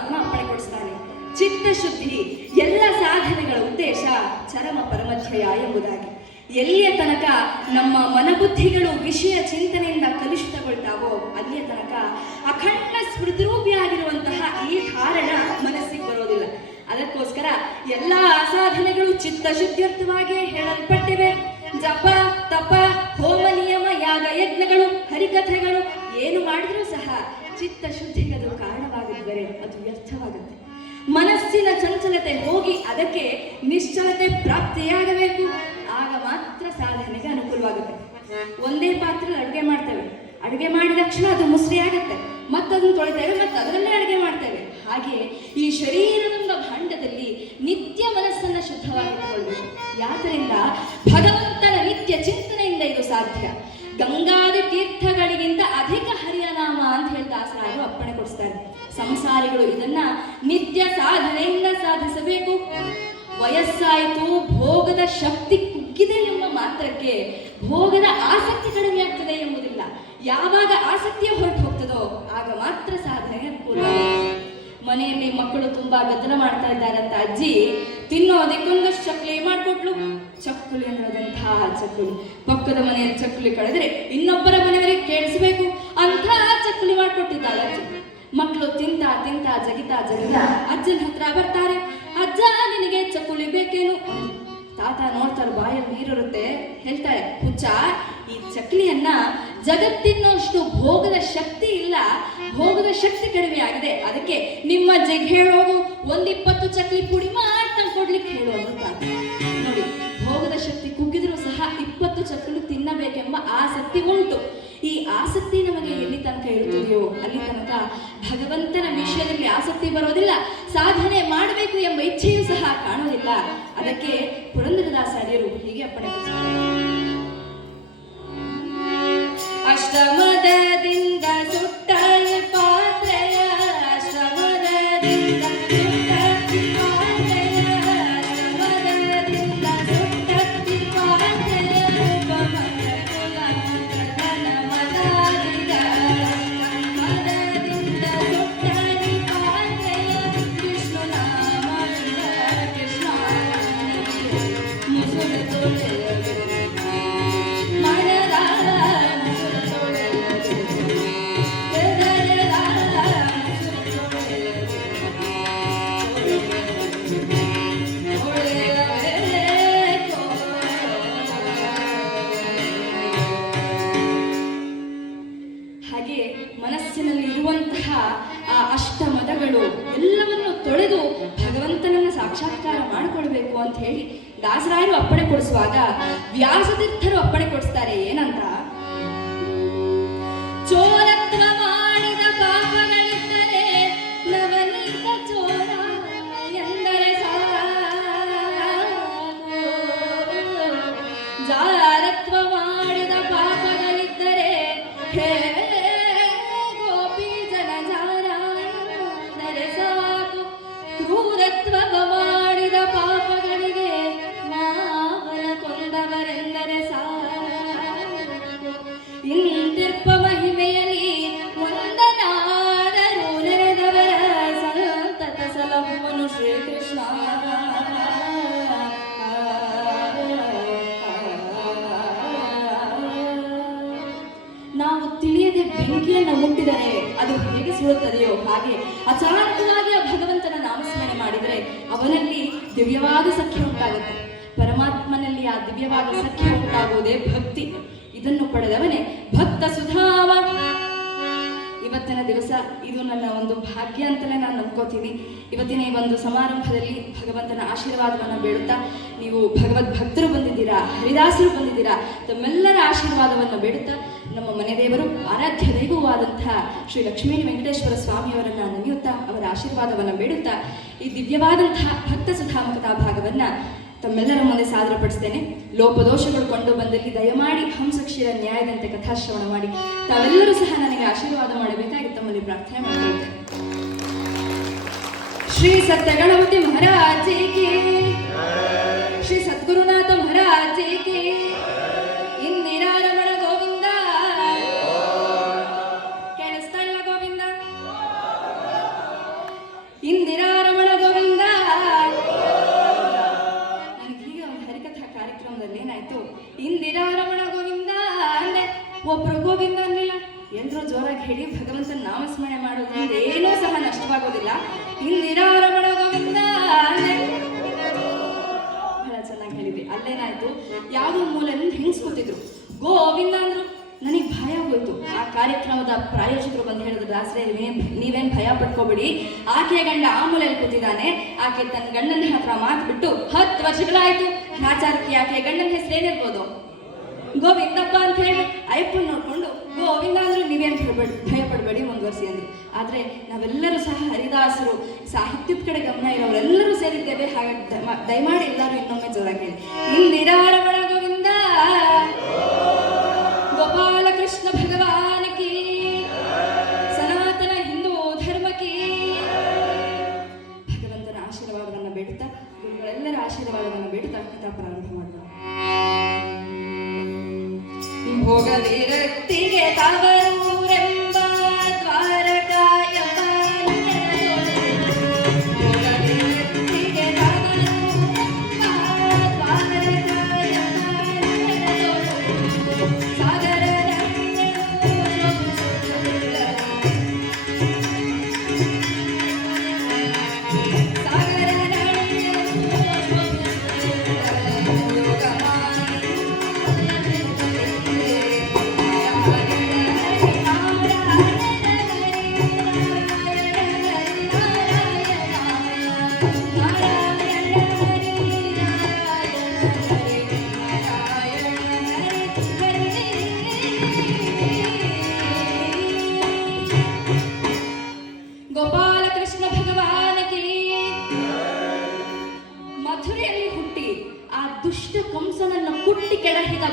ಪರಮಾತ್ಮ ಅಪ್ಪಣೆ ಕೊಡಿಸ್ತಾನೆ. ಚಿತ್ತಶುದ್ಧಿ ಎಲ್ಲ ಸಾಧನೆಗಳ ಉದ್ದೇಶ ಚರಮ ಪರಮಧ್ಯಯ ಎಂಬುದಾಗಿ. ಎಲ್ಲಿಯ ತನಕ ನಮ್ಮ ಮನಬುದ್ಧಿಗಳು ವಿಷಯ ಚಿಂತನೆಯಿಂದ ಕಲುಷಿತಗೊಳ್ತಾವೋ ಅಲ್ಲಿಯ ತನಕ ಅಖಂಡ ಸ್ಮೃತಿರೂಪಿಯಾಗಿರುವಂತಹ ಈ ಧಾರಣ ಮನಸ್ಸಿಗೆ ಬರೋದಿಲ್ಲ. ಅದಕ್ಕೋಸ್ಕರ ಎಲ್ಲ ಸಾಧನೆಗಳು ಚಿತ್ತಶುದ್ಧ್ಯರ್ಥವಾಗಿಯೇ ಹೇಳಲ್ಪಟ್ಟಿವೆ. ಜಪ, ತಪ, ಹೋಮ, ನಿಯಮ, ಯಾಗ, ಯಜ್ಞಗಳು, ಹರಿಕಥೆಗಳು ಏನು ಮಾಡಿದ್ರೂ ಸಹ ಚಿತ್ತಶುದ್ಧಿಗೆ ಅದು ಕಾರಣವಾಗಿದ್ದರೆ ಅದು ವ್ಯರ್ಥವಾಗುತ್ತೆ. ಮನಸ್ಸಿನ ಚಂಚಲತೆ ಹೋಗಿ ಅದಕ್ಕೆ ನಿಶ್ಚಲತೆ ಪ್ರಾಪ್ತಿಯಾಗಬೇಕು. ಆಗ ಮಾತ್ರ ಸಾಧನೆಗೆ ಅನುಕೂಲವಾಗುತ್ತೆ. ಒಂದೇ ಪಾತ್ರೆಯಲ್ಲಿ ಅಡುಗೆ ಮಾಡ್ತೇವೆ, ಅಡುಗೆ ಮಾಡಿದ ತಕ್ಷಣ ಅದು ಮುಸ್ರಿ ಆಗುತ್ತೆ, ಮತ್ತದನ್ನು ತೊಳಿತೇವೆ, ಮತ್ತೆ ಅದರಲ್ಲೇ ಅಡುಗೆ ಮಾಡ್ತೇವೆ. ಹಾಗೆ ಈ ಶರೀರವೆಂಬ ಭಾಂಡದಲ್ಲಿ ನಿತ್ಯ ಮನಸ್ಸನ್ನು ಶುದ್ಧವಾಗಿಟ್ಟುಕೊಳ್ಳಬೇಕು. ಯಾತರಿಂದ ಭಗವಂತನ ನಿತ್ಯ ಚಿಂತನೆಯಿಂದ ಇದು ಸಾಧ್ಯ. ಗಂಗಾದಿ ತೀರ್ಥಗಳಿಗಿಂತ ಅಧಿಕ ಹರಿಯ ನಾಮ ಅಂತ ಹೇಳಿ ದಾಸರಾಯರು ಅಪ್ಪಣೆ ಕೊಡಿಸ್ತಾರೆ. ಸಂಸಾರಿಗಳು ಇದನ್ನ ನಿತ್ಯ ಸಾಧನೆಯಿಂದ ಸಾಧಿಸಬೇಕು. ವಯಸ್ಸಾಯಿತು, ಭೋಗದ ಶಕ್ತಿ ಕುಗ್ಗಿದೆ ಎಂಬ ಮಾತ್ರಕ್ಕೆ ಭೋಗದ ಆಸಕ್ತಿ ಕಡಿಮೆ ಆಗ್ತದೆ ಎಂಬುದಿಲ್ಲ. ಯಾವಾಗ ಆಸಕ್ತಿಯ ಹೊರಟು ಹೋಗ್ತದೋ ಆಗ ಮಾತ್ರ ಸಾಧನೆಗೆ ಅನುಕೂಲ. ಮನೆಯಲ್ಲಿ ಮಕ್ಕಳು ತುಂಬಾ ಗದ್ದಲ ಮಾಡ್ತಾ ಇದ್ದಾರೆ ಅಂತ ಅಜ್ಜಿ ತಿನ್ನೋದಕ್ಕೊಂದಷ್ಟು ಚಕ್ಕುಲಿ ಮಾಡಿಕೊಟ್ಲು. ಚಕ್ಕುಲಿ ಅನ್ನೋದಂತಹ ಚಕ್ಕುಲಿ, ಪಕ್ಕದ ಮನೆಯಲ್ಲಿ ಚಕ್ಕುಲಿ ಕಳೆದ್ರೆ ಇನ್ನೊಬ್ಬರ ಮನೆಯವರಿಗೆ ಕೇಳಿಸ್ಬೇಕು ಅಂತ ಚಕ್ಕುಲಿ ಮಾಡಿಕೊಟ್ಟಿದ್ದಾಳೆ ಅಜ್ಜಿ. ಮಕ್ಕಳು ತಿಂತ ತಿಂತ ಜಗಿತಾ ಅಜ್ಜನ ಹತ್ರ ಬರ್ತಾರೆ. ಅಜ್ಜ, ನಿನಗೆ ಚಕ್ಕುಲಿ ಬೇಕೇನು? ತಾತ ನೋಡ್ತಾರೆ, ಬಾಯಲ್ಲಿ ನೀರಿರುತ್ತೆ. ಹೇಳ್ತಾರೆ, ಹುಚ್ಚ, ಈ ಚಕ್ಲಿಯನ್ನ ಜಗತ್ತಿನಷ್ಟು ಭೋಗದ ಶಕ್ತಿ ಇಲ್ಲ, ಭೋಗದ ಶಕ್ತಿ ಕಡಿಮೆ ಆಗಿದೆ. ಅದಕ್ಕೆ ನಿಮ್ಮ ಅಜ್ಜಿಗೆ ಹೇಳೋಗು, 1-20 ಚಕ್ಲಿ ಪುಡಿ ಮಾಡ್ತಾ ಕೊಡ್ಲಿಕ್ಕೆ ಹೇಳು ಅಂತ. ನೋಡಿ, ಭೋಗದ ಶಕ್ತಿ ಕುಗ್ಗಿದ್ರೂ ಸಹ 20 ಚಕ್ಲಿ ತಿನ್ನಬೇಕೆಂಬ ಆಸಕ್ತಿ ಉಂಟು. ಈ ಆಸಕ್ತಿ ನಮಗೆ ಎಲ್ಲಿ ತನಕ ಇರುತ್ತದೆಯೋ ಅಲ್ಲಿ ತನಕ ಭಗವಂತನ ವಿಷಯದಲ್ಲಿ ಆಸಕ್ತಿ ಬರೋದಿಲ್ಲ, ಸಾಧನೆ ಮಾಡಬೇಕು ಎಂಬ ಇಚ್ಛೆಯೂ ಸಹ ಕಾಣೋದಿಲ್ಲ. ಅದಕ್ಕೆ ಪುರಂದರದಾಸಾರ್ಯರು ಹೀಗೆ ಅಪ್ಪಣೆ ಅಷ್ಟಮದದಿಂದ ಸುಟ್ಟ ಪಾತ್ರೆಯ, ಅಷ್ಟಮದದಿಂದ ಸುಟ್ಟ ಪಾತ್ರೆಯ, ಅಷ್ಟಮದದಿಂದ ಸುಟ್ಟ ಪಾತ್ರೆಯ, ಮದದಿಂದ ಸುಟ್ಟ ಪಾತ್ರೆಯ, ವಿಷ್ಣು ನಾಮದಿಂದ ಕೃಷ್ಣ ಮುಸುರು ತೊಳೆಯಲು ಮನಸ್ಸಿನಲ್ಲಿ ಇರುವಂತಹ ಆ ಅಷ್ಟಮದಗಳು ಎಲ್ಲವನ್ನು ತೊಳೆದು ಭಗವಂತನನ್ನ ಸಾಕ್ಷಾತ್ಕಾರ ಮಾಡಿಕೊಳ್ಬೇಕು ಅಂತ ಹೇಳಿ ದಾಸರಾಯರು ಅಪ್ಪಣೆ ಕೊಡಿಸುವಾಗ ವ್ಯಾಸತೀರ್ಥರು ಅಪ್ಪಣೆ ಕೊಡಿಸ್ತಾರೆ. ಏನಂತ, ಚೋರತ್ವ ಮಾಡಿದ ಪಾಪಗಳಿದ್ದರೆ ನವನೀತ ಚೋರ ಎಂದರೆ ಜಾರತ್ವ ಮಾಡಿದ ಪಾಪಗಳಿದ್ದರೆ ಹೇ ಕ್ರೂರತ್ವ ಮಾಡಿದ ಪಾಪಗಳಿಗೆ ಮಾವನ ಕೊಂದವರೆಂದರೆ ಸಾಕು. ಇಂತಿರ್ಪ ಮಹಿಮೆಯಲ್ಲಿ ಒಂದನಾದರೂ ನೆರೆದವರ ಸಂತತ ಸಲಹುವನು ಶ್ರೀಕೃಷ್ಣ. ನಾವು ತಿಳಿಯದೆ ಬೆಂಕಿಯನ್ನು ಮುಟ್ಟಿದರೆ ಅದು ಹೇಗೆ ಸುಡುತ್ತದೆಯೋ ಹಾಗೆ ಅಚಾನಕವಾಗಿ ಆ ಭಗವಂತನ ನಾಮಸ್ಮರಣೆ ಮಾಡಿದರೆ ಅವನಲ್ಲಿ ದಿವ್ಯವಾದ ಸಖ್ಯ ಉಂಟಾಗುತ್ತೆ. ಪರಮಾತ್ಮನಲ್ಲಿ ಆ ದಿವ್ಯವಾದ ಸಖ್ಯ ಉಂಟಾಗುವುದೇ ಭಕ್ತಿ. ಇದನ್ನು ಪಡೆದವನೇ ಭಕ್ತ ಸುಧಾಮ. ಇವತ್ತಿನ ದಿವಸ ಇದು ನನ್ನ ಒಂದು ಭಾಗ್ಯ ಅಂತಲೇ ನಾನು ನಂಬ್ಕೋತೀನಿ. ಇವತ್ತಿನ ಈ ಒಂದು ಸಮಾರಂಭದಲ್ಲಿ ಭಗವಂತನ ಆಶೀರ್ವಾದವನ್ನು ಬೇಡುತ್ತಾ, ನೀವು ಭಗವದ್ ಭಕ್ತರು ಬಂದಿದ್ದೀರಾ, ಹರಿದಾಸರು ಬಂದಿದ್ದೀರಾ, ತಮ್ಮೆಲ್ಲರ ಆಶೀರ್ವಾದವನ್ನು ಬೇಡುತ್ತಾ ನಮ್ಮ ಮನೆ ದೇವರು ಆರಾಧ್ಯ ದೈವವೂ ಆದಂತಹ ಶ್ರೀ ಲಕ್ಷ್ಮೀ ವೆಂಕಟೇಶ್ವರ ಸ್ವಾಮಿಯವರನ್ನು ನೆನೆಯುತ್ತಾ ಅವರ ಆಶೀರ್ವಾದವನ್ನು ಬೇಡುತ್ತಾ ಈ ದಿವ್ಯವಾದಂತಹ ಭಕ್ತ ಸುಧಾಮಕಥಾ ಭಾಗವನ್ನು ತಮ್ಮೆಲ್ಲರ ಮುಂದೆ ಸಾದರಪಡಿಸ್ತೇನೆ. ಲೋಪದೋಷಗಳು ಕೊಂಡು ಬಂದಲ್ಲಿ ದಯಮಾಡಿ ಹಂಸಕ್ಷೀರ ನ್ಯಾಯದಂತೆ ಕಥಾಶ್ರವಣ ಮಾಡಿ ತಾವೆಲ್ಲರೂ ಸಹ ನನಗೆ ಆಶೀರ್ವಾದ ಮಾಡಬೇಕಾಗಿ ತಮ್ಮಲ್ಲಿ ಪ್ರಾರ್ಥನೆ ಮಾಡುತ್ತೇನೆ. ಶ್ರೀ ಸತ್ಯ ಗಣಪತಿ ಮಹಾರಾಜೇಗೆ, ಶ್ರೀ ಸದ್ಗುರುನಾಥ ಮಹಾರಾಜೇಗೆ, ಇಂದಿರಾ ರಮಣ ಗೋವಿಂದ. ಕೇಳಿಸ್ತಾ ಇಲ್ಲ ಗೋವಿಂದ? ಬಂದಿಲ್ಲ. ಎಲ್ರೂ ಜೋರಾಗಿ ಹೇಳಿ ಭಗವಂತನ ನಾಮಸ್ಮರಣೆ ಮಾಡೋದ್ರಿಂದ ಏನೂ ಸಹ ನಷ್ಟವಾಗೋದಿಲ್ಲ. ಇಂದಿರಾರಮಣ ಗೋವಿಂದ. ಬಹಳ ಚೆನ್ನಾಗಿ ಹೇಳಿದ್ವಿ. ಅಲ್ಲೇನಾಯ್ತು, ಯಾವುದೋ ಮೂಲೆಯಲ್ಲಿ ಹೆಂಗ್ಸ್ಕೊತಿದ್ರು, ಗೋವಿಂದ ಅಂದ್ರು. ನನಗೆ ಭಯ ಹೋಯ್ತು. ಆ ಕಾರ್ಯಕ್ರಮದ ಪ್ರಾಯೋಜಕರು ಬಂದು ಹೇಳಿದ್ರು, ದಾಸರೇ ನೀವೇನ್ ಭಯ ಪಡ್ಕೋಬೇಡಿ, ಆಕೆಯ ಗಂಡ ಆ ಮೂಲೆಯಲ್ಲಿ ಕೂತಿದ್ದಾನೆ, ಆಕೆ ತನ್ನ ಗಂಡನ ಹತ್ರ ಮಾತು ಬಿಟ್ಟು 10 ವರ್ಷಗಳಾಯ್ತು. ಆಚಾರಕ್ಕೆ ಆಕೆಯ ಗಂಡನ ಹೆಸರು ಏನಿರ್ಬೋದು? ಗೋವಿಂದಪ್ಪ ಅಂತ ಹೇಳಿ ಅಯ್ಯಪ್ಪನ ನೋಡ್ಕೊಂಡು ಗೋವಿಂದ ಅಂದ್ರು. ನೀವೇನು ಭಯ ಪಡಬೇಡಿ, ಮುಂದುವರಿಸಿ ಅಂದ್ರು. ಆದ್ರೆ ನಾವೆಲ್ಲರೂ ಸಹ ಹರಿದಾಸರು, ಸಾಹಿತ್ಯದ ಕಡೆ ಗಮನ ಇರೋರೆಲ್ಲರೂ ಸೇರಿದ್ದೇವೆ. ಹಾಗಾಗಿ ದಯಮಾಡಿ ಎಲ್ಲರೂ ಇನ್ನೊಮ್ಮೆ ಜೋರಾಗಿ ಹೇಳಿ, ಇಂದಿರಾರಮಣ ಗೋವಿಂದ, ಗೋಪಾಲ ಕೃಷ್ಣ ಭಗವಾನ ಕಿ, ಸನಾತನ ಹಿಂದೂ ಧರ್ಮ ಕಿ. ಭಗವಂತನ ಆಶೀರ್ವಾದವನ್ನು ಬೇಡುತ್ತಾ, ಗುರುಗಳೆಲ್ಲರ ಆಶೀರ್ವಾದವನ್ನು ಬೇಡುತ್ತಾ ಕಥಾ ಪ್ರಾರಂಭ ಮಾಡೋಣ. ಭೋಗವಿರಕ್ತಿಗೆ ತವರೂರೆಂಬ ದ್ವಾರಕಾಯ, ಭೋಗವಿರಕ್ತಿಗೆ ತವರೂರೆಂಬ ದ್ವಾರಕಾಯ, ಸಾಗರ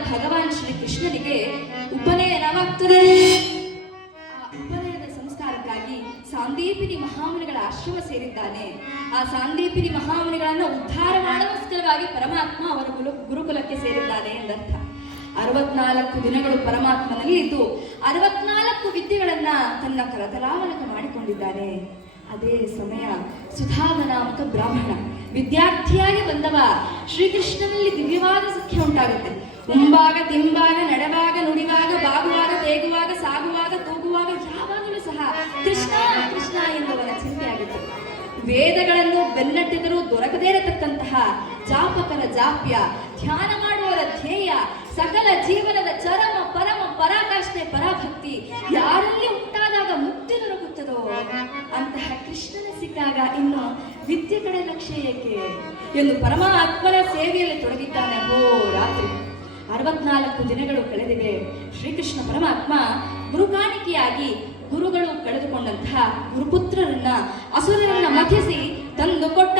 ಭಗವಾನ್ ಶ್ರೀ ಕೃಷ್ಣನಿಗೆ ಉಪನಯನವಾಗ್ತದೆ. ಆ ಉಪನಯನದ ಸಂಸ್ಕಾರಕ್ಕಾಗಿ ಸಾಂದೀಪಿನಿ ಮಹಾಮುನಿಗಳ ಆಶ್ರಮ ಸೇರಿದ್ದಾನೆ. ಆ ಸಾಂದೀಪಿನಿ ಮಹಾಮುನಿಗಳನ್ನ ಉದ್ಧಾರ ಮಾಡೋಸ್ಕರವಾಗಿ ಪರಮಾತ್ಮ ಅವರ ಗುರುಕುಲಕ್ಕೆ ಸೇರಿದ್ದಾನೆ ಎಂದರ್ಥ. 64 ದಿನಗಳು ಪರಮಾತ್ಮನಲ್ಲಿ ಇದ್ದು 64 ವಿದ್ಯೆಗಳನ್ನ ತನ್ನ ಕರತಲಾಮಲಕ ಮಾಡಿಕೊಂಡಿದ್ದಾನೆ. ಅದೇ ಸಮಯ ಸುಧಾಮನಾಮಕ ಬ್ರಾಹ್ಮಣ ವಿದ್ಯಾರ್ಥಿಯಾಗಿ ಬಂದವ. ಶ್ರೀಕೃಷ್ಣನಲ್ಲಿ ದಿವ್ಯವಾದ ಸಖ್ಯ ಉಂಟಾಗುತ್ತೆ. ಉಂಬಾಗ, ತಿಂಬಾಗ, ನಡೆವಾಗ, ನುಡಿವಾಗ, ಬಾಗುವಾಗ, ತೇಗುವಾಗ, ಸಾಗುವಾಗ, ತೂಗುವಾಗ ಯಾವಾಗಲೂ ಸಹ ಕೃಷ್ಣ ಕೃಷ್ಣ ಎನ್ನುವನ ಚಿಂತೆಯಾಗಿತ್ತು. ವೇದಗಳನ್ನು ಬೆನ್ನಟ್ಟಿದರೂ ದೊರಕದೇ ಇರತಕ್ಕಂತಹ ಜಾಪಕರ ಜಾಪ್ಯ, ಧ್ಯಾನ ಮಾಡುವವರ ಧ್ಯೇಯ, ಸಕಲ ಜೀವನದ ಚರಮ ಪರಮ ಪರಾಕಾಷ್ಠೆ ಪರಾಭಕ್ತಿ ಯಾರಲ್ಲಿ ಉಂಟಾದಾಗ ಮುಕ್ತಿ ದೊರಕುತ್ತದೋ ಅಂತಹ ಕೃಷ್ಣನ ಸಿಕ್ಕಾಗ ಇನ್ನು ವಿದ್ಯೆ ಕಡೆ ಲಕ್ಷ್ಯ ಏಕೆ ಎಂದು ಪರಮಾತ್ಮನ ಸೇವೆಯಲ್ಲಿ ತೊಡಗಿದ್ದಾನೆ. ಹೋ ರಾತ್ರಿ 64 ದಿನಗಳು ಕಳೆದಿವೆ. ಶ್ರೀಕೃಷ್ಣ ಪರಮಾತ್ಮ ಗುರುಕಾಣಿಕೆಯಾಗಿ ಗುರುಗಳು ಕಳೆದುಕೊಂಡಂತಹ ಗುರುಪುತ್ರರನ್ನ, ಅಸುರರನ್ನ ಮಥಿಸಿ ತಂದು ಕೊಟ್ಟ.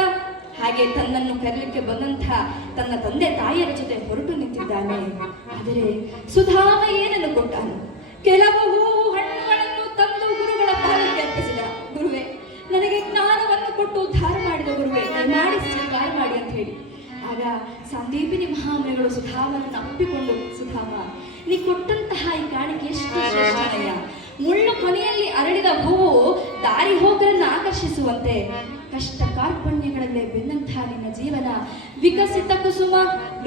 ಹಾಗೆ ತನ್ನನ್ನು ಕರೆಯಲಿಕ್ಕೆ ಬಂದಂತಹ ತನ್ನ ತಂದೆ ತಾಯಿಯರ ಜೊತೆ ಹೊರಟು ನಿಂತಿದ್ದಾನೆ. ಆದರೆ ಸುಧಾಮ ಏನನ್ನು ಕೊಟ್ಟಾನು? ಕೆಲವು ಹಣ್ಣುಗಳನ್ನು ತಂದು ಗುರುಗಳ ಪಾದಕ್ಕೆ ಅರ್ಪಿಸಿದ. ಗುರುವೇ, ನನಗೆ ಜ್ಞಾನವನ್ನು ಕೊಟ್ಟು ಉದ್ಧಾರ ಮಾಡಿದ ಗುರುವೇ, ಮಾಡಿ ಸ್ವೀಕಾರ ಮಾಡಿ ಅಂತ ಹೇಳಿ. ಆಗ ಸಂದೀಪಿನಿ ಮಹಾಮುನಿಗಳು ಸುಧಾಮನನ್ನು ಅಪ್ಪಿಕೊಂಡು, ಸುಧಾಮ, ನೀ ಕೊಟ್ಟಂತಹ ಈ ಕಾಣಿಕೆ ಎಷ್ಟು ಶ್ರೇಷ್ಠನಯ್ಯ. ಮುಳ್ಳು ಕೊನೆಯಲ್ಲಿ ಅರಳಿದ ಹೂವು ದಾರಿ ಹೋಗರನ್ನು ಆಕರ್ಷಿಸುವಂತೆ ಕಷ್ಟ ಕಾರ್ಪಣ್ಯಗಳಲ್ಲೇ ಬೆನ್ನಂತಹ ನಿನ್ನ ಜೀವನ ವಿಕಸಿತ ಕುಸುಮ